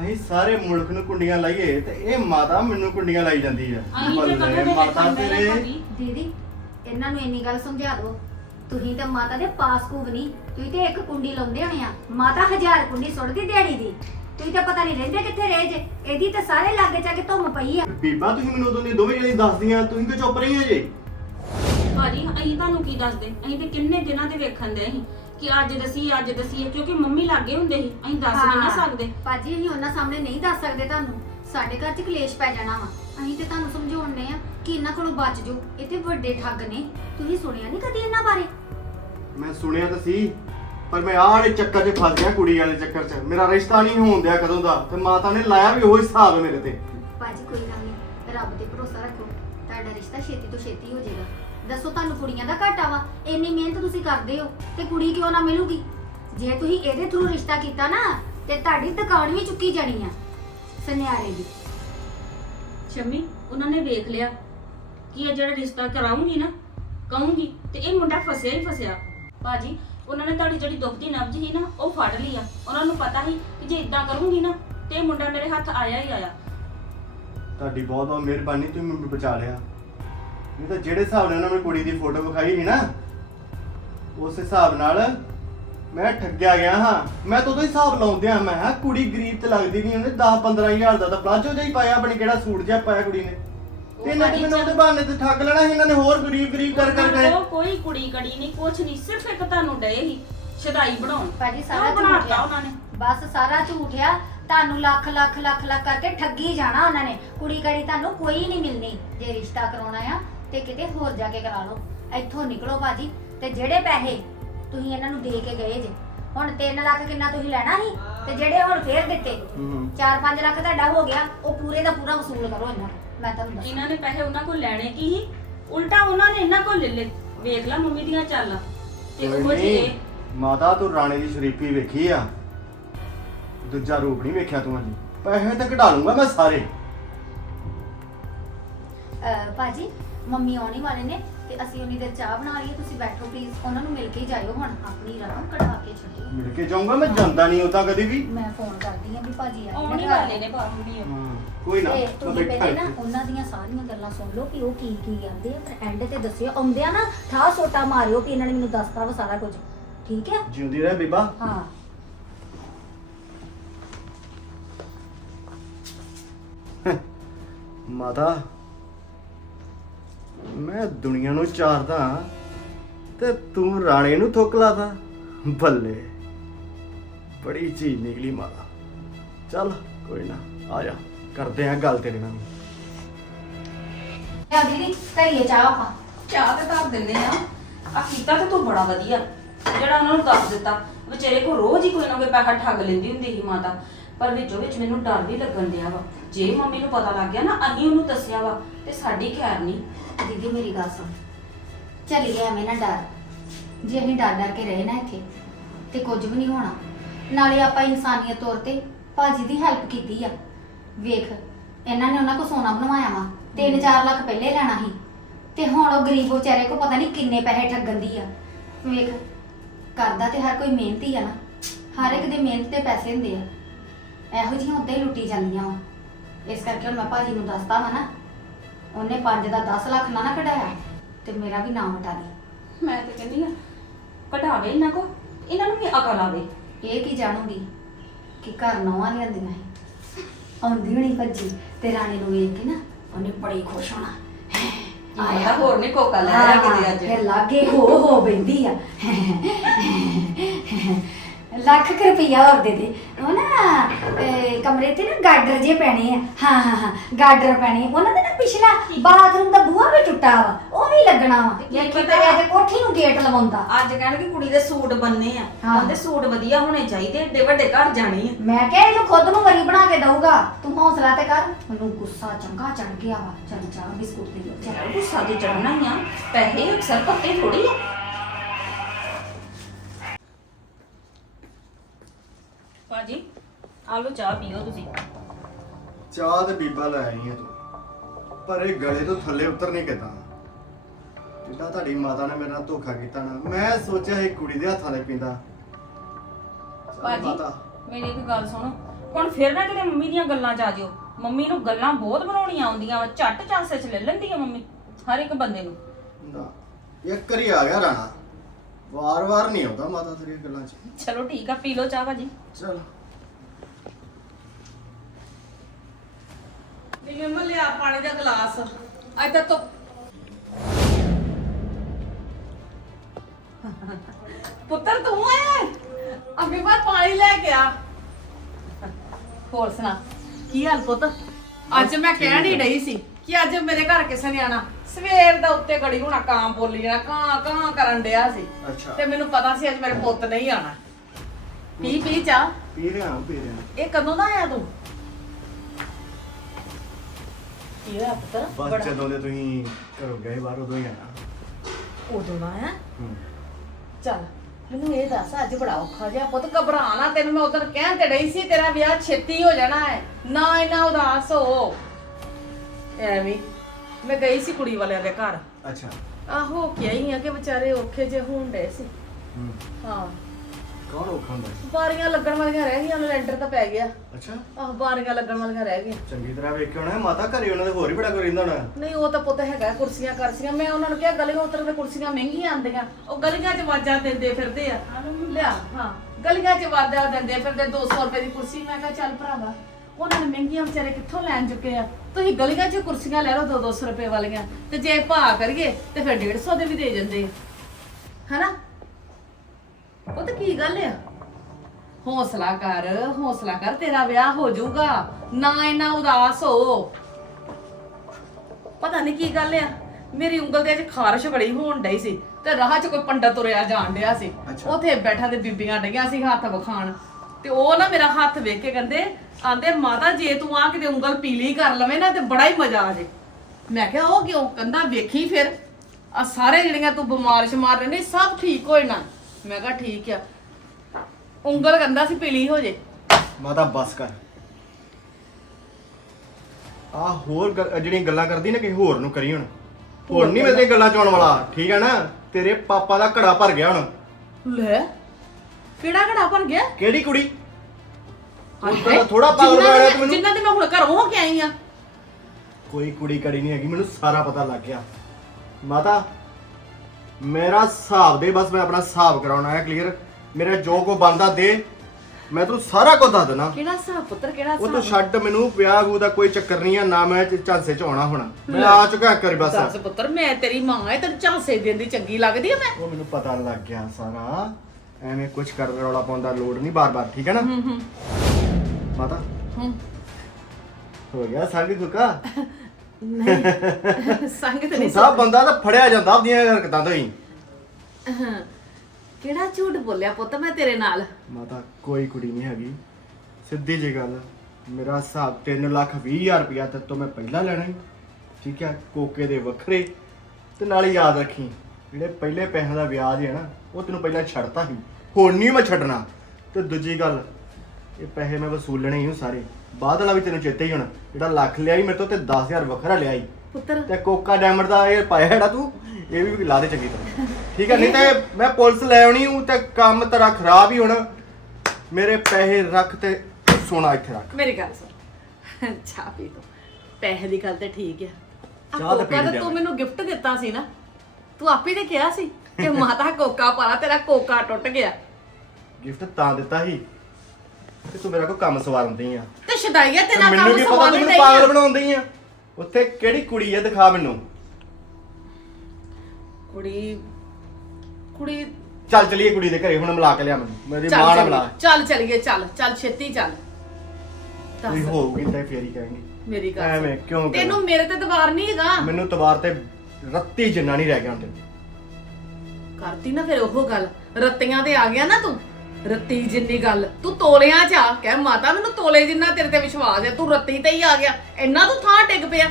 S4: ਅਸੀਂ ਸਾਰੇ ਮੁਲਕ ਨੂੰ ਕੁੰਡੀਆਂ ਲਾਈਏ ਤੇ ਇਹ ਮਾਤਾ ਮੈਨੂੰ ਕੁੰਡੀਆਂ ਲਾਈ ਜਾਂਦੀ ਹੈ ਅਸੀਂ ਤੇ ਬੱਲੇ, ਕਦੋਂ ਦੇ
S3: ਮਾਤਾ ਤੇਰੇ। ਭਾਬੀ। ਦੀਦੀ ਇਹਨਾਂ ਨੂੰ ਇੰਨੀ ਗੱਲ ਸਮਝਾ ਦਿਓ। ਤੁਸੀਂ ਤੇ ਮਾਤਾ ਦੇ ਪਾਸ ਕੂਬ ਨਹੀਂ ਤੁਸੀਂ ਤੇ ਇੱਕ ਕੁੰਡੀ ਲਾਉਂਦੇ ਹੋਣੇ ਆ। ਮਾਤਾ ਹਜ਼ਾਰ ਕੁੰਡੀ ਸੁੱਟਦੀ ਦਿਹਾੜੀ ਦੀ। ਤੁਸੀਂ ਤਾਂ ਪਤਾ ਨਹੀਂ ਰਹਿੰਦੇ ਕਿੱਥੇ ਰਹੇ ਜੇ। ਇਹਦੀ ਤਾਂ ਸਾਰੇ ਲਾਗੇ ਜਾ ਕੇ ਧੁੰਮ ਪਈ ਆ।
S4: ਬੀਬਾ ਤੁਸੀਂ ਮੈਨੂੰ ਉਦੋਂ ਦੀ ਦੋਵੇਂ ਜਣੇ ਦੱਸਦੀਆਂ ਤੁਸੀਂ ਕਿ ਚੁੱਪ ਰਹੀਆਂ ਜੇ।
S2: ਭਾਜੀ ਅਸੀਂ ਤੁਹਾਨੂੰ ਕੀ ਦੱਸਦੇ? ਅਸੀਂ ਤੇ ਕਿੰਨੇ ਦਿਨਾਂ ਦੇ ਵੇਖਣ ਦੇ ਅਸੀਂ। ਕਿ ਅੱਜ ਦਸੀ ਅੱਜ ਦਸੀ ਕਿਉਂਕਿ ਮੰਮੀ ਲਾਗੇ ਹੁੰਦੇ ਸੀ ਅਸੀਂ ਦੱਸ ਨਹੀਂ ਨਾ ਹਾਂ। ਸਕਦੇ।
S3: ਭਾਜੀ ਅਸੀਂ ਉਹਨਾਂ ਸਾਹਮਣੇ ਨਹੀਂ ਦੱਸ ਸਕਦੇ ਤੁਹਾਨੂੰ। ਸਾਡੇ ਘਰ 'ਚ ਕਲੇਸ਼ ਪੈ ਜਾਣਾ ਵਾ। ਅਸੀਂ ਤੇ ਤੁਹਾਨੂੰ ਸਮਝਾਉਣੇ ਆ ਕਿ ਇਹਨਾਂ ਕੋਲੋਂ ਬਚ ਜਾਓ। ਇਹ ਤੇ ਵੱਡੇ ਠੱਗ ਨੇ। ਤੁਸੀਂ ਸੁਣਿਆ ਨਹੀਂ ਕਦੀ ਇਹਨਾਂ ਬਾਰੇ?
S4: ਮੈਂ ਸੁਣਿਆ ਤਾਂ ਸੀ ਪਰ ਮੈਂ ਆਹ ਵਾਲੇ ਚੱਕਰ 'ਚ ਫਸ ਗਿਆ ਕੁੜੀ ਵਾਲੇ ਚੱਕਰ 'ਚ। ਮੇਰਾ ਰਿਸ਼ਤਾ ਨਹੀਂ ਹੋਣ ਦਿਆ ਕਦੋਂ ਦਾ ਤੇ ਮਾਤਾ ਨੇ ਲਾਇਆ ਵੀ ਉਹ ਹਿਸਾਬ ਹੈ ਮੇਰੇ ਤੇ।
S3: ਭਾਜੀ ਕੋਈ ਗੱਲ ਨਹੀਂ। ਰੱਬ ਤੇ ਭਰੋਸਾ ਰੱਖੋ। ਤੁਹਾਡਾ ਰਿਸ਼ਤਾ ਛੇਤੀ ਤੋਂ ਛੇਤੀ ਹੋ ਜਾਏਗਾ। ਦੱਸੋ ਤੁਹਾਨੂੰ ਕੁੜੀਆਂ ਦਾ ਘਾਟਾ ਵਾ? ਇੰਨੀ ਮਿਹਨਤ ਤੁਸੀਂ ਕਰਦੇ ਹੋ ਤੇ ਕੁੜੀ ਕਿਉਂ ਨਾ ਮਿਲੂਗੀ? ਜੇ ਤੁਸੀਂ ਇਹਦੇ ਥਰੂ ਰਿਸ਼ਤਾ ਕੀਤਾ ਨਾ ਤੇ ਤੁਹਾਡੀ ਦੁਕਾਨ ਵੀ ਚੁੱਕੀ ਜਾਣੀ ਆ। ਸੁਨਿਆਰੇ ਦੀ।
S2: ਸ਼ਮੀ ਉਹਨਾਂ ਨੇ ਵੇਖ ਲਿਆ ਕਿ ਇਹ ਜਿਹੜਾ ਰਿਸ਼ਤਾ ਕਰਾਉਂਗੀ ਨਾ ਕਹੂੰਗੀ ਤੇ ਇਹ ਮੁੰਡਾ ਫਸਿਆ ਹੀ ਫਸਿਆ। ਭਾਜੀ ਉਹਨਾਂ ਨੇ ਤੁਹਾਡੀ ਜਿਹੜੀ ਦੁੱਖ ਦੀ ਨਬਜ ਸੀ ਨਾ ਉਹ ਫੜ ਲਈ ਆ। ਉਹਨਾਂ ਨੂੰ ਪਤਾ ਸੀ ਕਿ ਜੇ ਇਦਾਂ ਕਰੂੰਗੀ ਨਾ ਤੇ ਇਹ ਮੁੰਡਾ ਮੇਰੇ ਹੱਥ ਆਇਆ ਹੀ ਆਇਆ।
S4: ਤੁਹਾਡੀ ਬਹੁਤ ਬਹੁਤ ਮਿਹਰਬਾਨੀ ਤੁਸੀਂ ਮੈਨੂੰ ਬਚਾ ਲਿਆ। ਨਹੀਂ ਤਾਂ ਜਿਹੜੇ ਹਿਸਾਬ ਨਾਲ ਉਹਨਾਂ ਨੇ ਕੁੜੀ ਦੀ ਫੋਟੋ ਵਿਖਾਈ ਸੀ ਨਾ ਉਸ ਹਿਸਾਬ ਨਾਲ ਮੈਂ ਠੱਗਿਆ ਗਿਆ ਹਾਂ। ਮੈਂ ਤਾਂ ਉਦੋਂ ਹੀ ਹਿਸਾਬ ਲਾਉਂਦਿਆਂ ਮੈਂ ਹਾਂ ਕੁੜੀ ਗਰੀਬ ਤੇ ਲੱਗਦੀ ਨਹੀਂ ਉਹਨੇ 10 15000 ਦਾ ਤਾਂ ਪਲਾਜੋ ਜਿਹਾ ਹੀ ਪਾਇਆ ਆਪਣੀ ਕਿਹੜਾ ਸੂਟ ਜਿਹਾ ਪਾਇਆ ਕੁੜੀ ਨੇ। ਤੇ ਇਹਨਾਂ ਨੇ ਮੈਨੂੰ ਉਹਦੇ ਬਹਾਨੇ ਤੇ ਠੱਗ ਲੈਣਾ ਸੀ ਇਹਨਾਂ ਨੇ ਹੋਰ ਗਰੀਬ ਗਰੀਬ ਕਰ ਕਰ ਗਏ। ਉਹ
S2: ਕੋਈ ਕੁੜੀ ਕੜੀ ਨਹੀਂ ਕੁਛ ਨਹੀਂ ਸਿਰਫ ਇੱਕ ਤੁਹਾਨੂੰ ਡਏ ਹੀ ਸ਼ਦਾਈ ਬਣਾਉਣ।
S3: ਭਾਜੀ ਉਹ ਸਾਰਾ ਬਣਾਤਾ ਝੂਠ ਆ। ਉਹਨਾਂ ਨੇ। ਬਸ ਸਾਰਾ ਝੂਠ ਆ। ਤੁਹਾਨੂੰ ਲੱਖ ਲੱਖ ਲੱਖ ਲੱਖ ਕਰਕੇ ਠੱਗੀ ਜਾਣਾ ਉਹਨਾਂ ਨੇ। ਕੁੜੀ ਕੜੀ ਤੁਹਾਨੂੰ ਕੋਈ ਨਹੀਂ ਮਿਲਣੀ ਜੇ ਰਿਸ਼ਤਾ ਕਰਾਉਣਾ ਆ। ਤੇ ਕਿਤੇ ਹੋਰ ਜਾ ਕੇ ਕਰਾ ਲਓ। ਇੱਥੋਂ ਨਿਕਲੋ ਭਾਜੀ ਤੇ ਜਿਹੜੇ ਪੈਸੇ ਤੁਸੀਂ ਇਹਨਾਂ ਨੂੰ ਦੇ ਕੇ ਗਏ ਜੇ ਹੁਣ 3 ਲੱਖ ਕਿੰਨਾ ਤੁਸੀਂ ਲੈਣਾ ਸੀ? ਤੇ ਜਿਹੜੇ ਹੁਣ ਫੇਰ ਦਿੱਤੇ ਹੂੰ। 4-5 ਲੱਖ ਤੁਹਾਡਾ ਹੋ ਗਿਆ ਉਹ ਪੂਰੇ ਦਾ ਪੂਰਾ ਵਸੂਲ ਕਰੋ ਇਹਨਾਂ ਨੂੰ।
S2: ਮੈਂ ਤੁਹਾਨੂੰ ਦੱਸਾਂ। ਇਹਨਾਂ ਨੇ ਪੈਸੇ ਉਹਨਾਂ ਕੋਲ ਲੈਣੇ ਕੀ ਸੀ? ਉਲਟਾ ਉਹਨਾਂ ਨੇ ਇਹਨਾਂ ਕੋਲ ਲੈ ਲਏ। ਵੇਖ ਲੈ ਮੰਮੀ ਦੀਆਂ ਚਾਲਾਂ।
S4: ਤੇ ਉਹ ਜੇ ਨਹੀਂ, ਮਾਤਾ ਤੂੰ ਰਾਣੇ ਦੀ ਸ਼ਰੀਫੀ ਵੇਖੀ ਆ। ਦੂਜਾ ਰੂਪ ਨਹੀਂ ਵੇਖਿਆ ਤੂੰ ਅਜੀ। ਪੈਸੇ ਤਾਂ ਕਢਾ ਲੂੰਗਾ ਮੈਂ ਸਾਰੇ।
S3: ਅਹ ਭਾਜੀ ਮੰਮੀ ਆਉਣੀ ਵਾਲੇ ਨੇ ਤੇ ਅਸੀਂ ਉਨੀ ਦੇਰ ਚਾਹ ਬਣਾ ਲਈਏ ਤੁਸੀਂ ਬੈਠੋ ਪਲੀਜ਼ ਉਹਨਾਂ ਨੂੰ ਮਿਲ ਕੇ ਹੀ ਜਾਇਓ ਹੁਣ ਆਪਣੀ ਰਕਮ ਕਢਵਾ ਕੇ ਛੱਡਿਓ
S4: ਮਿਲ ਕੇ ਜਾਊਂਗਾ ਮੈਂ ਜਾਂਦਾ ਨਹੀਂ ਉਦਾਂ ਕਦੀ ਵੀ।
S3: ਮੈਂ ਫੋਨ ਕਰਦੀ ਹਾਂ ਵੀ ਭਾਜੀ ਆਏ
S2: ਆਉਣੀ ਘਰ। ਵਾਲੇ ਨੇ ਬਾਹਰ ਵੀ।
S4: ਹਾਂ, ਕੋਈ ਨਾ ਤੇ ਮੈਂ
S3: ਤੁਸੀਂ ਬੈਠਾ ਪਹਿਲੇ ਨਾ ਇੱਥੇ। ਉਹਨਾਂ ਦੀਆਂ ਸਾਰੀਆਂ ਗੱਲਾਂ ਸੁਣ ਲਓ ਕਿ ਉਹ ਕੀ ਕੀ ਕਹਿੰਦੇ ਆ ਪਰ ਐਂਡ ਤੇ ਦੱਸਿਓ। ਆਉਂਦਿਆਂ ਨਾ ਠਾ ਸੋਟਾ ਮਾਰਿਓ ਕਿ ਇਹਨਾਂ ਨੇ ਮੈਨੂੰ ਦੱਸਤਾ ਵਾ ਸਾਰਾ ਕੁਝ। ਠੀਕ ਹੈ?
S4: ਜਿਉਂਦੀ ਰਹਿ ਬੀਬਾ। ਹਾਂ। ਮਾਤਾ ਮੈਂ ਦੁਨੀਆ ਨੂੰ ਚਾਰਦਾ ਤੇ ਤੂੰ ਰਾਣੇ ਨੂੰ ਥੁੱਕ ਲਾਦਾ। ਬੱਲੇ ਬੜੀ ਚੀਜ਼ ਨਿਕਲੀ ਮਾਤਾ। ਚੱਲ ਕੋਈ ਨਾ ਆ ਜਾ ਕਰਦੇ ਆ ਗੱਲ ਤੇਰੇ ਨਾਲ।
S3: ਆ ਦੀਦੀ ਕਰੀਏ ਚਾਹ ਆਪਾਂ।
S2: ਚਾਹ ਤੇ ਧਰ ਦਿੰਦੇ ਆ ਆ ਕੀਤਾ ਤੇ ਤੂੰ ਬੜਾ ਵਧੀਆ। ਜਿਹੜਾ ਉਹਨਾਂ ਨੂੰ ਦੱਸ ਦਿੱਤਾ ਵਿਚਾਰੇ ਕੋ ਰੋਜ਼ ਹੀ ਕੋਈ ਨਾ ਕੋਈ ਪੈਸਾ ਠੱਗ ਲੈਂਦੀ ਹੁੰਦੀ ਸੀ ਮਾਤਾ। ਪਰ ਵਿੱਚੋਂ ਵਿੱਚ ਮੈਨੂੰ ਡਰ ਵੀ ਲੱਗਣ ਡਿਆ ਵਾ। ਜੇ ਮੰਮੀ ਨੂੰ ਪਤਾ ਲੱਗ ਗਿਆ ਨਾ ਅਸੀਂ ਉਹਨੂੰ ਦੱਸਿਆ ਵਾ ਤੇ ਸਾਡੀ ਖੈਰ ਨਹੀਂ।
S3: ਦੀਦੀ ਮੇਰੀ ਗੱਲ ਸੁਣ। ਚੱਲੀਏ ਐਵੇਂ ਨਾ ਡਰ। ਜੇ ਅਸੀਂ ਡਰ ਡਰ ਕੇ ਰਹੇ ਨਾ ਇੱਥੇ ਤੇ ਕੁਝ ਵੀ ਨਹੀਂ ਹੋਣਾ। ਨਾਲੇ ਆਪਾਂ ਇਨਸਾਨੀਅਤ ਤੌਰ ਤੇ ਭਾਜੀ ਦੀ ਹੈਲਪ ਕੀਤੀ ਆ। ਵੇਖ ਇਹਨਾਂ ਨੇ ਉਹਨਾਂ ਕੋ ਸੋਨਾ ਬਣਵਾਇਆ ਵਾ 3-4 ਲੱਖ ਪਹਿਲੇ ਲੈਣਾ ਸੀ। ਤੇ ਹੁਣ ਉਹ ਗਰੀਬ ਵਿਚਾਰੇ ਕੋ ਪਤਾ ਨਹੀਂ ਕਿੰਨੇ ਪੈਸੇ ਠੱਗਣ ਦੀ ਆ। ਵੇਖ ਕਰਦਾ ਤੇ ਹਰ ਕੋਈ ਮਿਹਨਤੀ ਆ ਨਾ। ਹਰ ਇੱਕ ਦੀ ਮਿਹਨਤ ਤੇ ਪੈਸੇ ਹੁੰਦੇ ਆ। ਇਹੋ ਜਿਹੀਆਂ ਉੱਤੇ ਹੀ ਲੁੱਟੀ ਜਾਂਦੀਆਂ ਵਾ। ਇਸ ਕਰਕੇ ਹੁਣ ਮੈਂ ਭਾਜੀ ਨੂੰ ਦੱਸਦਾ ਵਾ ਨਾ ਉਹਨੇ 5 ਦਾ 10 ਲੱਖ ਨਾ ਨਾ ਕਢਾਇਆ ਤੇ ਮੇਰਾ ਵੀ ਨਾਮ ਹਟਾ ਦੇ।
S2: ਮੈਂ ਤੇ ਕਹਿੰਦੀ ਆ ਕਢਾਵੇ ਇਹਨਾਂ ਕੋ ਇਹਨਾਂ ਨੂੰ ਵੀ ਅਕਲ ਆਵੇ।
S3: ਇਹ ਕੀ ਜਾਣੂਗੀ ਕਿ ਘਰ ਨੌਵਾਂ ਨਹੀਂ ਆਉਂਦੀਆਂ ਸੀ ਆਉਂਦੀ ਹੋਣੀ ਭੱਜੀ ਤੇ ਰਾਣੀ ਨੂੰ ਵੇਖ ਕੇ ਨਾ ਉਹਨੇ ਬੜੀ ਖੁਸ਼ ਹੋਣਾ। ਆਇਆ ਹੋਰ ਨਹੀਂ ਕੋਕਾ ਲੈ ਰਿਹਾ
S2: ਕਿਤੇ ਅੱਜ। ਫਿਰ ਲਾਗੇ ਹੋ ਹੋ ਬੈਂਦੀ ਆ। ਲੱਖ ਕੁ ਰੁਪਈਆ ਹੋਰ ਦੇ ਦੇ। ਉਹ ਨਾ ਕਮਰੇ ਤੇ ਨਾ ਗਾਡਰ ਜੇ ਪੈਣੇ ਆ। ਹਾਂ ਹਾਂ ਹਾਂ ਗਾਡਰ ਪੈਣੇ। ਉਹਨਾਂ ਦੇ ਨਾ ਪਿਛਲਾ ਬਾਥਰੂਮ ਦਾ ਬੂਹਾ ਵੀ ਟੁੱਟਾ ਵਾ। ਉਹ ਵੀ ਲੱਗਣਾ ਵਾ। ਕੀ ਜੇ ਪਤਾ? ਕੋਠੀ ਨੂੰ ਗੇਟ ਲਵਾਉਂਦਾ। ਅੱਜ ਕਹਿਣਗੇ ਕੁੜੀ ਦੇ ਸੂਟ ਬੰਨੇ ਆ। ਹਾਂ। ਉਹਦੇ ਸੂਟ ਵਧੀਆ ਹੋਣੇ ਚਾਹੀਦੇ ਏਡੇ ਵੱਡੇ ਘਰ ਜਾਣੀ ਆ।
S3: ਮੈਂ ਕਿਹਾ ਇਹਨੂੰ ਖੁਦ ਨੂੰ ਵਰੀ ਬਣਾ ਕੇ ਦਊਗਾ। ਤੂੰ ਹੌਸਲਾ ਤੇ ਕਰ। ਮੈਨੂੰ ਗੁੱਸਾ ਚੰਗਾ ਚੜ ਗਿਆ ਵਾ। ਚੱਲ ਚਾਹ ਬਿਸਕੁਟ ਦੇ
S2: ਚੱਲ ਗੁੱਸਾ ਤੇ ਚੜਨਾ ਹੀ ਆ। ਪੈਸੇ ਅਕਸਰ ਪੱਤੇ ਥੋੜੀ ਆ ਭਾਜੀ ਆ ਚਾਹ ਪੀਓ ਤੁਸੀਂ।
S4: ਚਾਹ ਤੇ ਬੀਬਾ ਲੈ ਆਈ ਹੈ ਤੂੰ। ਪਰ ਇਹ ਗਲੇ ਤੋਂ ਥੱਲੇ ਉਤਰ ਨਹੀਂ ਕਿਦਾਂ। ਜਿੱਦਾਂ ਤੁਹਾਡੀ ਮਾਤਾ ਨੇ ਮੇਰੇ ਨਾਲ ਧੋਖਾ ਕੀਤਾ ਨਾ। ਮੈਂ ਸੋਚਿਆ ਇਹ ਕੁੜੀ ਦੇ ਹੱਥਾਂ ਦੇ ਪੀਂਦਾ।
S2: ਚੱਲ ਭਾਜੀ ਮਾਤਾ। ਮੇਰੀ ਇੱਕ ਗੱਲ ਸੁਣੋ। ਹੁਣ ਫਿਰ ਨਾ ਕਿਤੇ ਮੰਮੀ ਦੀਆਂ ਗੱਲਾਂ ਚ ਆ ਜਿਓ। ਮੰਮੀ ਨੂੰ ਗੱਲਾਂ ਬਹੁਤ ਬਣਾਉਣੀਆਂ ਆਉਂਦੀਆਂ। ਵਾ ਝੱਟ ਚਾਂਸੇ ਚ ਲੈ ਲੈਂਦੀ ਆ ਮੰਮੀ ਹਰ ਇੱਕ ਬੰਦੇ ਨੂੰ। ਨਾ
S4: ਇੱਕ ਵਾਰੀ ਆ ਗਿਆ ਰਾਣਾ। ਵਾਰ-ਵਾਰ ਨਹੀਂ ਆਉਂਦਾ ਮਾਤਾ ਤੇਰੀਆਂ ਗੱਲਾਂ 'ਚ।
S2: ਚਲੋ ਠੀਕ ਆ ਪੀ ਲਓ ਚਾਹ ਭਾਜੀ। ਚਲ। ਨਿੰਮ ਲਿਆ ਪਾਣੀ ਦਾ ਗਲਾਸ ਅੱਜ ਤਾਂ ਤੋ ਪੁੱਤਰ ਤੂੰ ਹੈ? ਅੱਗੇ ਬਾਅਦ ਪਾਣੀ ਲੈ ਕੇ ਆ। ਹੋਰ ਸੁਣਾ ਕੀ ਹਾਲ ਪੁੱਤ? ਅੱਜ ਮੈਂ ਕਹਿਣ ਹੀ ਡਈ ਸੀ ਕਿ ਅੱਜ ਮੇਰੇ ਘਰ ਕਿਸੇ ਨੇ ਆਣਾ ਸਵੇਰ ਦਾ ਉੱਤੇ ਗੜੀ ਹੋਣਾ ਕਾਂ ਬੋਲੀ ਜਾਣਾ ਕਾਂ ਕਾਂ ਕਰਨ ਡਿਆ ਸੀ। ਅੱਛਾ। ਤੇ ਮੈਨੂੰ ਪਤਾ ਸੀ ਅੱਜ ਮੇਰੇ ਪੁੱਤ ਨਹੀਂ ਆਣਾ ਪੀ ਪੀ ਚਾ
S4: ਪੀ ਰਿਹਾ ਪੀ ਰਿਹਾ।
S2: ਇਹ ਕਦੋਂ ਦਾ ਆਇਆ ਤੂੰ? ਕੀ ਹੋਇਆ ਪੁੱਤਰ
S4: ਬਸ ਬੜਾ। ਜਦੋਂ ਦੇ ਤੁਸੀਂ ਘਰੋਂ ਗਏ ਬਾਹਰ ਉਦੋਂ ਹੀ ਆਇਆ
S2: ਉਦੋਂ ਆਇਆ ਹੂੰ? ਚੱਲ ਮੈਨੂੰ ਇਹ ਦੱਸ ਅੱਜ ਬੜਾ ਔਖਾ ਜਿਹਾ ਪੁੱਤ ਘਬਰਾ ਨਾ ਤੈਨੂੰ ਮੈਂ ਉਦੋਂ ਕਹਿਣ ਤੇ ਡਈ ਸੀ ਤੇਰਾ ਵਿਆਹ ਛੇਤੀ ਹੋ ਜਾਣਾ ਹੈ। ਨਾ ਇੰਨਾ ਉਦਾਸ ਹੋ। ਐਵੇਂ ਮੈਂ ਗਈ ਸੀ ਕੁੜੀ ਵਾਲਿਆਂ ਦੇ ਘਰ। ਅੱਛਾ। ਆਹੋ ਕਿ ਆਈ ਆ ਕਿ ਵਿਚਾਰੇ ਔਖੇ ਜੇ ਹੋਣ ਡਏ ਸੀ। ਹੂੰ। ਹਾਂ। ਕੌਣ ਔਖਾ ਹੁੰਦਾ? ਬਾਰੀਆਂ ਲੱਗਣ ਵਾਲੀਆਂ ਰਹਿ ਗਈਆਂ ਲੈਂਟਰ ਤਾਂ ਪੈ ਗਿਆ। ਅੱਛਾ। ਆਹ ਬਾਰੀਆਂ ਲੱਗਣ ਵਾਲੀਆਂ ਰਹਿ ਗਈਆਂ।
S4: ਚੰਗੀ ਤਰ੍ਹਾਂ ਵੇਖ ਕੇ ਆਉਣਾ ਮਾਤਾ ਘਰੇ ਉਹਨਾਂ ਦੇ ਹੋਰ ਹੀ ਬੜਾ ਕੋਈ ਰਹਿੰਦਾ ਹੋਣਾ।
S2: ਨਹੀਂ ਉਹ ਤਾਂ ਪੁੱਤ ਹੈਗਾ ਕੁਰਸੀਆਂ ਕਰਸੀਆਂ। ਮੈਂ ਉਹਨਾਂ ਨੂੰ ਕਿਹਾ ਗਲੀਆਂ ਉਤਰ ਦੇ ਕੁਰਸੀਆਂ ਮਹਿੰਗੀਆਂ ਆਂਦੀਆਂ ਉਹ ਗਲੀਆਂ 'ਚ ਵਾਜਾਂ ਦਿੰਦੇ ਫਿਰਦੇ ਆ। ਲਿਆ ਹਾਂ ਗਲੀਆਂ 'ਚ ਵਾਜਾਂ ਦਿੰਦੇ ਫਿਰਦੇ 200 ਰੁਪਏ ਦੀ ਕੁਰਸੀ। ਮੈਂ ਕਿਹਾ ਚੱਲ ਭਰਾਵਾ ਉਹਨਾਂ ਨੇ ਮਹਿੰਗੀਆਂ ਵਿਚਾਰੇ ਕਿੱਥੋਂ ਲੈਣ ਚੁੱਕੇ ਆ? ਤੁਸੀਂ ਗਲੀਆਂ 'ਚ ਕੁਰਸੀਆਂ ਲੈ ਲਓ 2-200 ਰੁਪਏ ਵਾਲੀਆਂ। ਤੇ ਜੇ ਭਾ ਕਰੀਏ ਤੇ ਫਿਰ 150 ਦੇ ਵੀ ਦੇ ਜਾਂਦੇ ਹਨਾ? ਉਹ ਤਾਂ ਕੀ ਗੱਲ ਆ? ਹੌਸਲਾ ਕਰ ਹੌਸਲਾ ਕਰ ਤੇਰਾ ਵਿਆਹ ਹੋ ਜਾਊਗਾ। ਨਾ ਇੰਨਾ ਉਦਾਸ ਹੋ। ਪਤਾ ਨਹੀਂ ਕੀ ਗੱਲ ਆ ਮੇਰੀ ਉਂਗਲ ਦੇ ਅੱਜ ਖਾਰਸ਼ ਬੜੀ ਹੋਣ ਡਈ ਸੀ ਤੇ ਰਾਹ 'ਚ ਕੋਈ ਪੰਡਤ ਤੁਰਿਆ ਜਾਣ ਡਿਆ ਸੀ। ਅੱਛਾ। ਉੱਥੇ ਬੈਠਾ ਤੇ ਬੀਬੀਆਂ ਡਈਆਂ ਸੀ ਹੱਥ ਵਿਖਾਣ। ਤੇ ਉਹ ਨਾ ਮੇਰਾ ਹੱਥ ਵੇਖ ਕੇ ਕਹਿੰਦੇ ਆਂਦੇ ਮਾਤਾ ਜੇ ਤੂੰ ਆ ਕਿਤੇ ਉਂਗਲ ਪੀਲੀ ਕਰ ਲਵੇਂ ਨਾ ਤੇ ਬੜਾ ਹੀ ਮਜ਼ਾ ਆ ਜੇ। ਮੈਂ ਕਿਹਾ ਉਹ ਕਿਉਂ? ਕਹਿੰਦਾ ਵੇਖੀ ਫਿਰ। ਆ ਸਾਰੇ ਜਿਹੜੀਆਂ ਤੂੰ ਬਿਮਾਰ ਸ਼ਮਾਰ ਰਹਿੰਦੇ ਸਭ ਠੀਕ ਹੋ ਜਾਣਾ ਮੈਂ ਕਿਹਾ ਠੀਕ ਆ। ਉਂਗਲ ਕਹਿੰਦਾ ਸੀ ਪੀਲੀ ਹੋ ਜੇ।
S4: ਮਾਤਾ ਬਸ ਕਰ। ਆ ਹੋਰ ਗੱਲ- ਜਿਹੜੀਆਂ ਗੱਲਾਂ ਕਰਦੀ ਨਾ ਕਿਸੇ ਹੋਰ ਨੂੰ ਕਰੀ ਹੁਣ। ਹੋਰ ਨਹੀਂ ਮੈਂ ਤੇਰੀਆਂ ਗੱਲਾਂ। ਚਾਉਣ ਵਾਲਾ। ਠੀਕ ਹੈ ਨਾ? ਤੇਰੇ ਪਾਪਾ ਦਾ ਘੜਾ ਭਰ ਗਿਆ ਹੁਣ। ਲੈ
S2: ਕਿਹੜਾ ਘੜਾ ਭਰ ਗਿਆ?
S4: ਕਿਹੜੀ ਕੁੜੀ? ਤਾਂ ਥੋੜਾ ਪਾਗਲ ਬਣਾਇਆ ਦੇ- ਤੂੰ ਮੈਨੂੰ। ਜਿਨ੍ਹਾਂ ਦੇ ਮੈਂ ਹੁਣ ਘਰੋਂ ਹੋ ਕੇ ਆਈ ਆ। ਕੋਈ ਕੁੜੀ ਕੜੀ ਨਹੀਂ ਹੈਗੀ ਮੈਨੂੰ ਸਾਰਾ ਪਤਾ ਲੱਗ ਗਿਆ। ਮਾਤਾ ਮੇਰਾ ਹਿਸਾਬ ਦੇ ਬਸ ਮੈਂ ਆਪਣਾ ਹਿਸਾਬ ਕਰਾਉਣਾ ਹੈ ਕਲੀਅਰ ਮੇਰਾ ਜੋ ਕੋ ਬੰਦਾ ਦੇ ਮੈਂ ਤੈਨੂੰ ਸਾਰਾ ਕੁਝ ਦੱਸ ਦੇਣਾ
S2: ਕਿਹੜਾ ਹਿਸਾਬ ਪੁੱਤਰ ਕਿਹੜਾ ਉਹ
S4: ਤੂੰ ਹਿਸਾਬ? ਛੱਡ ਮੈਨੂੰ ਵਿਆਹ ਵੂ ਦਾ ਕੋਈ ਚੱਕਰ ਨਹੀਂ ਆ ਨਾ ਮੈਂ ਚ- ਝਾਂਸੇ ਚ ਆਉਣਾ ਹੁਣ। ਮੈਂ ਆ ਚੁੱਕਾ ਕਰ ਬਸ। ਦੱਸ
S2: ਪੁੱਤਰ ਮੈਂ ਤੇਰੀ ਮਾਂ ਐ ਤੈਨੂੰ ਝਾਂਸੇ ਦੇਣ ਦੀ ਚੰਗੀ ਲੱਗਦੀ ਆ ਮੈਂ?
S4: ਉਹ ਮੈਨੂੰ ਪਤਾ ਲੱਗ ਗਿਆ ਸਾਰਾ। ਐਵੇਂ ਕੁਝ ਕਰ ਰੌਲਾ ਪਾਉਣ ਦਾ ਲੋੜ ਨਹੀਂ ਬਾਰ-ਬਾਰ ਠੀਕ ਹੈ ਨਾ? ਹੂੰ ਹੂੰ। ਮਾਤਾ। ਹੂੰ। ਹੋ ਗਿਆ ਸੰਗ ਕੁਕਾ ਨਹੀਂ। ਸੰਗ ਤੇ ਨਹੀਂ ਸਭ ਬੰਦਾ ਤਾਂ ਫੜਿਆ ਜਾਂਦਾ ਆਪਦੀਆਂ ਹਰਕਤਾਂ ਤੋਂ ਹੀ।
S2: ਹਾਂ। ਕਿਹੜਾ ਝੂਠ ਬੋਲਿਆ ਪੁੱਤ ਮੈਂ ਤੇਰੇ ਨਾਲ?
S4: ਮਾਤਾ ਕੋਈ ਕੁੜੀ ਨਹੀਂ ਹੈਗੀ। ਸਿੱਧੀ ਜੀ ਗੱਲ ਮੇਰਾ ਹਿਸਾਬ 3 ਲੱਖ 20 ਹਜ਼ਾਰ ਰੁਪਇਆ ਤੇ ਤੋਂ ਮੈਂ ਪਹਿਲਾਂ ਲੈਣਾ ਹੀ ਠੀਕ ਹੈ ਕੋਕੇ ਦੇ ਵੱਖਰੇ। ਤੇ ਨਾਲ ਹੀ ਯਾਦ ਰੱਖੀ ਜਿਹੜੇ ਪਹਿਲੇ ਪੈਸਿਆਂ ਦਾ ਵਿਆਜ ਹੈ ਨਾ ਉਹ ਤੈਨੂੰ ਪਹਿਲਾਂ ਛੱਡਤਾ ਸੀ। ਹੁਣ ਨਹੀਂ ਮੈਂ ਛੱਡਣਾ। ਤੇ ਦੂਜੀ ਗੱਲ ਇਹ ਪੈਸੇ ਮੈਂ ਵਸੂਲਣੇ ਹੀ ਹੂੰ ਸਾਰੇ। ਬਾਅਦ ਵਾਲਾ ਵੀ ਤੈਨੂੰ ਚੇਤੇ ਹੀ ਹੋਣਾ। ਜਿਹੜਾ ਲੱਖ ਲਿਆ ਸੀ ਮੇਰੇ ਤੋਂ ਤੇ 10000 ਵੱਖਰਾ ਲਿਆ ਸੀ। ਪੁੱਤਰ। ਤੇ ਕੋਕਾ ਡਾਇਮੰਡ ਦਾ ਇਹ ਪਾਇਆ ਜਿਹੜਾ ਤੂੰ? ਇਹ ਵੀ ਲਾ ਦੇ ਚੰਗੀ ਤਰ੍ਹਾਂ। ਠੀਕ ਹੈ ਨਹੀਂ ਤੇ ਮੈਂ ਪੁਲਿਸ ਲੈ ਆਉਣੀ ਹੂੰ ਤੇ ਕੰਮ ਤੇਰਾ ਖਰਾਬ ਹੀ ਹੋਣਾ। ਮੇਰੇ ਪੈਸੇ ਰੱਖ ਤੇ ਸੋਨਾ ਇੱਥੇ ਰੱਖ।
S2: ਮੇਰੀ ਗੱਲ ਸੁਣ। ਚਾਹ ਪੀ ਤੂੰ। ਪੈਸੇ ਦੀ ਗੱਲ ਤੇ ਠੀਕ ਆ ਚਾਹ ਤਾਂ ਕੋਕਾ ਪੀ ਤਾਂ। ਮੈਨੂੰ ਗਿਫਟ ਦਿੱਤਾ ਸੀ ਨਾ। ਤੂੰ ਆਪੇ ਤੇ ਕਿਹਾ ਸੀ ਕਿ ਮਾਤਾ ਕੋਕਾ ਪਾਲਾ ਤੇਰਾ ਕੋਕਾ ਟੁੱਟ ਗਿਆ।
S4: ਗਿਫਟ ਤਾਂ ਦਿੱਤਾ ਸੀ। ਤੇ ਤੂੰ ਮੇਰਾ ਕੋਈ ਕੰਮ ਸਵਾਰਦੀ ਆ।
S2: ਤੇ ਸ਼ਦਾਈਆ ਤੇ ਤੇਰਾ
S4: ਮੈਨੂੰ ਕੰਮ ਕੀ ਪਤਾ ਸਵਾਲ ਤੂੰ ਨਹੀਂ ਮੈਨੂੰ ਪਾਗਲ ਬਣਾਉਂਦੀ ਆ। ਉੱਥੇ ਕਿਹੜੀ ਕੁੜੀ ਆ ਦਿਖਾ ਮੈਨੂੰ।
S2: ਕੁੜੀ ਕੁੜੀ
S4: ਚੱਲ ਚਲੀਏ ਕੁੜੀ ਦੇ ਘਰੇ ਹੁਣ ਮਿਲਾ ਕੇ ਲਿਆ ਮੈਨੂੰ
S2: ਮੇਰੀ ਚੱਲ ਮਾਂ ਨਾਲ ਚੱਲੀਏ, ਮਿਲਾ। ਚੱਲ ਚਲੀਏ ਚੱਲ ਚੱਲ ਛੇਤੀ ਚੱਲ।
S4: ਕੋਈ ਦੱਸ ਹੋਊਗੀ ਤਾਂ ਫੇਰ ਹੀ ਕਹਾਂਗੀ ਮੇਰੀ ਗੱਲ ਐਵੇਂ ਸੁਣ। ਕਿਉਂ ਕਰਾਂ?
S2: ਤੈਨੂੰ ਮੇਰੇ ਤੇ ਦਬਾਰ ਨਹੀਂ
S4: ਹੈਗਾ। ਮੈਨੂੰ ਤਵਾਰ ਤੇ ਰੱਤੀ ਜਿੰਨਾ ਨਹੀਂ ਰਹਿ ਗਿਆ ਹੁਣ ਤੇ
S2: ਕਰਤੀ ਨਾ ਫਿਰ ਉਹ ਗੱਲ। ਰੱਤੀਆਂ ਤੇ ਆ ਗਿਆ ਨਾ ਤੂੰ। ਰੱਤੀ ਜਿੰਨੀ ਗੱਲ ਤੂੰ ਤੋਲਿਆਂ ਚ ਆ। ਕਹਿ ਮਾਤਾ ਮੈਨੂੰ ਤੋਲੇ ਜਿੰਨਾ ਤੇਰੇ ਤੇ ਵਿਸ਼ਵਾਸ ਹੈ ਤੂੰ ਰੱਤੀ ਤੇ ਹੀ ਆ ਗਿਆ। ਇੰਨਾ ਤੂੰ ਥਾਂ ਡਿੱਗ ਪਿਆ।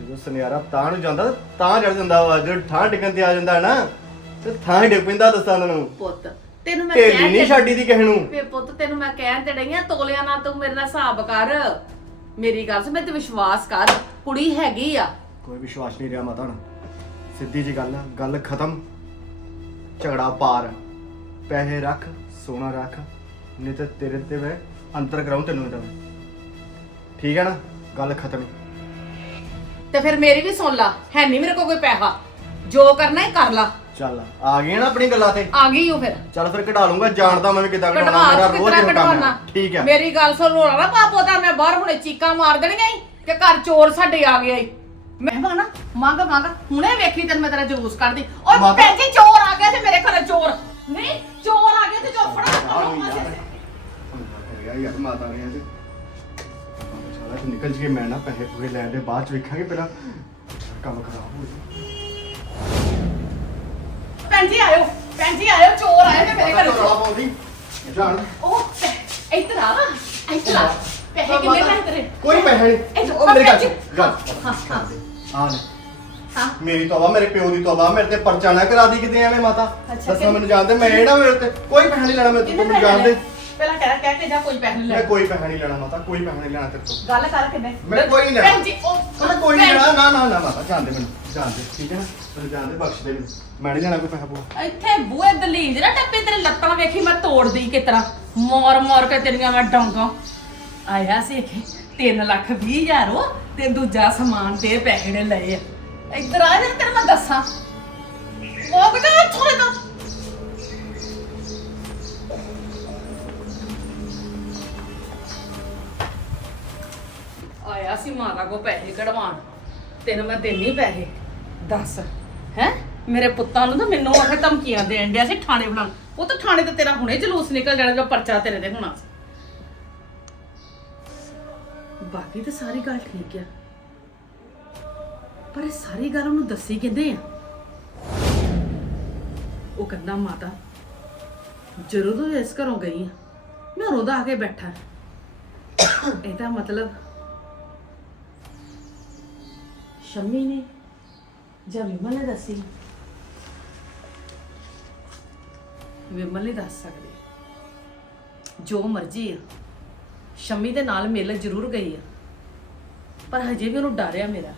S4: ਜਦੋਂ ਸੁਨਿਆਰਾ ਤਾਂ ਨੂੰ ਜਾਂਦਾ ਤਾਂ ਚੜ ਜਾਂਦਾ ਵਾ ਜਦੋਂ ਠਾਂ ਟਿਕਣ ਤੇ ਆ ਜਾਂਦਾ ਨਾ ਤੇ ਥਾਂ ਹੀ ਡਿੱਗ ਪੈਂਦਾ ਦੱਸਾਂ ਤੈਨੂੰ। ਪੁੱਤ ਤੈਨੂੰ ਮੈਂ ਢੇਲੀ ਨਹੀਂ ਛੱਡੀ ਦੀ ਕਿਸੇ ਨੂੰ। ਵੇ
S2: ਪੁੱਤ ਤੈਨੂੰ ਮੈਂ ਕਹਿਣ ਤੇ ਡਈ ਆ ਤੋਲਿਆਂ ਨਾਲ ਤੂੰ ਮੇਰੇ ਨਾਲ ਹਿਸਾਬ ਕਰ। ਮੇਰੀ ਗੱਲ ਸੁਣ ਮੈਂ ਤੇ ਵਿਸ਼ਵਾਸ ਕਰ ਕੁੜੀ ਹੈਗੀ ਆ।
S4: ਕੋਈ ਵਿਸ਼ਵਾਸ ਨਹੀਂ ਰਿਹਾ ਮਾਤਾ ਹੁਣ ਸਿੱਧੀ ਜੀ ਗੱਲ ਆ ਗੱਲ ਖਤਮ। ਝਗੜਾ ਪਾਰ। ਪੈਸੇ ਰੱਖ ਸੋਨਾ ਰੱਖ ਨਹੀਂ ਤੇ ਤੇਰੇ ਤੇ ਮੈਂ ਅੰਤਰ ਕਰਾਉਂ ਤੈਨੂੰ ਇਹਦਾ। ਠੀਕ ਹੈ ਨਾ? ਗੱਲ ਖਤਮ।
S2: ਤੇ ਫਿਰ ਮੇਰੀ ਵੀ ਸੁਣ ਲਾ ਹੈ ਨਹੀਂ ਮੇਰੇ ਕੋਲ ਕੋਈ ਪੈਸਾ। ਜੋ ਕਰਨਾ ਹੈ ਕਰ ਲਾ।
S4: ਚੱਲ ਆ ਗਏ ਨਾ ਆਪਣੀ ਗੱਲਾਂ ਤੇ?
S2: ਆ ਗਈ ਉਹ ਫਿਰ।
S4: ਚੱਲ ਫਿਰ ਕਢਾ ਲੂੰਗਾ ਜਾਣਦਾ ਮੈਂ ਵੀ ਕਿੱਦਾਂ
S2: ਕਢਾਉਣਾ ਕਢਵਾ ਮੇਰਾ ਤੂੰ ਰੋਜ਼ ਕਿਤਨਾ ਹੀ ਕੰਮ ਕਢਵਾਉਣਾ? ਹੈ ਠੀਕ ਹੈ। ਮੇਰੀ ਗੱਲ ਸੁਣ ਰੋਣਾ ਨਾ ਪਾਪੋ ਦਾ ਮੈਂ ਬਾਹਰ ਹੁਣੇ ਚੀਕਾਂ ਮਾਰ ਦੇਣੀਆਂ ਈ ਕਿ ਘਰ ਚੋਰ ਸਾਡੇ ਆ ਗਿਆ ਈ। ਮੈਂ ਨਾ ਮੰਗ ਮੰਗ ਹੁਣੇ ਵੇਖੀ ਤੈਨੂੰ ਮੈਂ ਤੇਰਾ ਜਲੂਸ ਕੱਢਦੀ। ਔਰ ਮਾਤਾ- ਭੈਣ ਜੀ ਚੋਰ ਆ ਗਿਆ ਤੇ ਮੇਰੇ ਘਰੇ ਚੋਰ। ਨਹੀਂ ਚੋਰ ਆ ਗਿਆ ਤੇ ਜੋ ਫੜਾ
S4: ਯਾਰ। ਯਾਰ ਮਾਤਾ ਨੇ ਅੱਜ ਚਲਾ ਤੂੰ ਨਿਕਲ ਜੀ ਮੈਂ ਨਾ ਪੈਸੇ ਪੂਰੇ ਲੈਣ ਦੇ ਬਾਅਦ ਚ ਵੇਖਾਂਗੇ ਪਹਿਲਾਂ। ਕੰਮ ਖਰਾਬ ਹੋ ਜਾਊ।
S2: ਭੈਣ ਜੀ ਆਇਓ ਭੈਣ ਜੀ ਆਇਓ ਚੋਰ ਆਏ ਨੇ
S4: ਮੇਰੇ ਘਰ ਰੌਲਾ ਪਾਉਂਦੀ ਜਾਣ।
S2: ਉਹ ਇੱਧਰ ਆ ਇੱਧਰ ਆ। ਪੈਸੇ ਕਿੰਨੇ
S4: ਲੈ ਤੇਰੇ? ਕੋਈ ਪੈਸਾ ਨਹੀਂ। ਉਹ ਮੇਰੀ ਜੀ। ਸੁਣ, ਗੱਲ ਹਾਂ, ਹਾਂ। ਹਾਂ। ਨੇ ਹਾਂ। ਮੇਰੀ ਤੋਬਾ ਮੇਰੇ ਪਿਓ ਦੀ ਤੋਬਾ ਮੇਰੇ ਤੇ ਪਰਚਾ ਨਾ ਕਰਾ ਦੀ ਕਿਤੇ ਐਵੇਂ ਮਾਤਾ। ਅੱਛਾ, ਦੱਸੋ ਮੈਨੂੰ ਜਾਣਦੇ ਮੈਂ ਇਹ ਨਾ ਮੇਰੇ ਤੇ ਕੋਈ ਪੈਸਾ ਨਹੀਂ ਲੈਣਾ ਮੇਰੇ ਤੋਂ ਕਿੰਨੇ ਮੈਨੂੰ ਪੈਸੇ ਜਾਣਦੇ। ਲੈ?
S2: ਪਹਿਲਾਂ ਕਹਿ ਕਹਿ ਕੇ ਜਾ ਕੋਈ ਪੈਸੇ ਨਹੀਂ ਮੈਂ ਲੈ
S4: ਕੋਈ ਪੈਸਾ ਨਹੀਂ ਲੈਣਾ ਮਾਤਾ ਕੋਈ ਪੈਸਾ ਨਹੀਂ ਲੈਣਾ ਤੇਰੇ
S2: ਤੋਂ ਗੱਲ ਕਰ ਕਿੰਨੇ
S4: ਮੈਂ ਕੋਈ ਨਹੀਂ ਲੈਣਾ। ਭੈਣ ਜੀ ਉਹ ਮੈਂ ਕੋਈ ਨਹੀਂ ਭੈਣ- ਲੈਣਾ ਨਾ ਨਾ ਨਾ ਮਾਤਾ ਜਾਣਦੇ ਮੈਨੂੰ ਜਾਣਦੇ ਠੀਕ ਹੈ ਨਾ? ਮੈਨੂੰ ਜਾਣਦੇ ਬਖਸ਼ ਦੇ ਮੈਨੂੰ। ਮੈਂ ਨਹੀਂ ਲੈਣਾ ਕੋਈ ਪੈਸਾ ਪੂਆ
S2: ਇੱਥੇ ਬੂਏ ਦਲੀਜ ਨਾ ਟੱਪੇ ਤੇਰੇ ਲੱਤਾਂ ਵੇਖੀ ਮੈਂ ਤੋੜਦੀ ਕਿ ਤਰ੍ਹਾਂ। ਮਾਰ ਮਾਰ ਕੇ ਤੇਰੀਆਂ ਮੈਂ ਡਾਂਗਾ। ਆਇਆ ਸੀ ਕਿ 3 ਲੱਖ 20 ਹਜ਼ਾਰ ਉਹ ਤੇ ਦੂਜਾ ਸਮਾਨ ਤੇ ਪੈਸੇ ਨੇ ਲਏ ਆ। ਇੱਧਰ ਆ ਜਾ ਤੇਰੇ ਮੈਂ ਦੱਸਾਂ। ਉਹ ਬਟਾ ਛੋੜੇ ਤਾਂ। ਆਇਆ ਸੀ ਮਾਤਾ ਕੋ ਪੈਸੇ ਕਢਵਾਉਣ। ਤੈਨੂੰ ਮੈਂ ਦੇਣੀ ਪੈਸੇ। ਦੱਸ, ਹੈ? ਮੇਰੇ ਪੁੱਤਾਂ ਨੂੰ ਤਾਂ ਮੈਨੂੰ ਆਖੇ ਧਮਕੀਆਂ ਦੇਣ ਡਿਆ ਸੀ ਥਾਣੇ ਬੁਲਾਉਣ ਉਹ ਤਾਂ ਥਾਣੇ ਤੇ ਤੇਰਾ ਹੁਣੇ ਜਲੂਸ ਨਿਕਲ ਜਾਣਾ, ਜੋ ਪਰਚਾ ਤੇਰੇ ਤੇ ਹੋਣਾ ਸੀ। ਬਾਕੀ ਤਾਂ ਸਾਰੀ ਗੱਲ ਠੀਕ ਆ। ਪਰ ਇਹ ਸਾਰੀ ਗੱਲ ਉਹਨੂੰ ਦੱਸੀ ਕਿੰਦੇ ਆ। ਉਹ ਕਹਿੰਦਾ, ਮਾਤਾ, ਜਦੋਂ ਤੋਂ ਇਸ ਘਰੋਂ ਗਈ ਆ, ਮੈਂ ਰੋਦਾ ਆ ਕੇ ਬੈਠਾ। ਇਹਦਾ ਮਤਲਬ ਸ਼ੰਮੀ ਨੇ ਜਾਂ ਵਿਮਲ ਨੇ ਦੱਸੀ? ਵਿਮਲ ਨਹੀਂ ਦੱਸ ਸਕਦੀ। ਜੋ ਮਰਜ਼ੀ ਆ। ਸ਼ਮੀ ਦੇ ਨਾਲ ਮਿਲ ਜ਼ਰੂਰ ਗਈ ਆ। ਪਰ ਹਜੇ ਵੀ ਉਹਨੂੰ ਡਰਿਆ ਮੇਰਾ।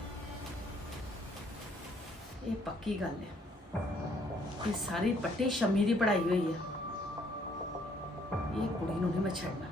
S2: ਇਹ ਪੱਕੀ ਗੱਲ ਹੈ। ਇਹ ਸਾਰੀ ਪੱਟੀ ਸ਼ੰਮੀ ਦੀ ਪੜਾਈ ਹੋਈ ਆ ਇਹ ਕੁੜੀ ਨੂੰ ਨਹੀਂ ਮੈਂ ਛੱਡਣਾ।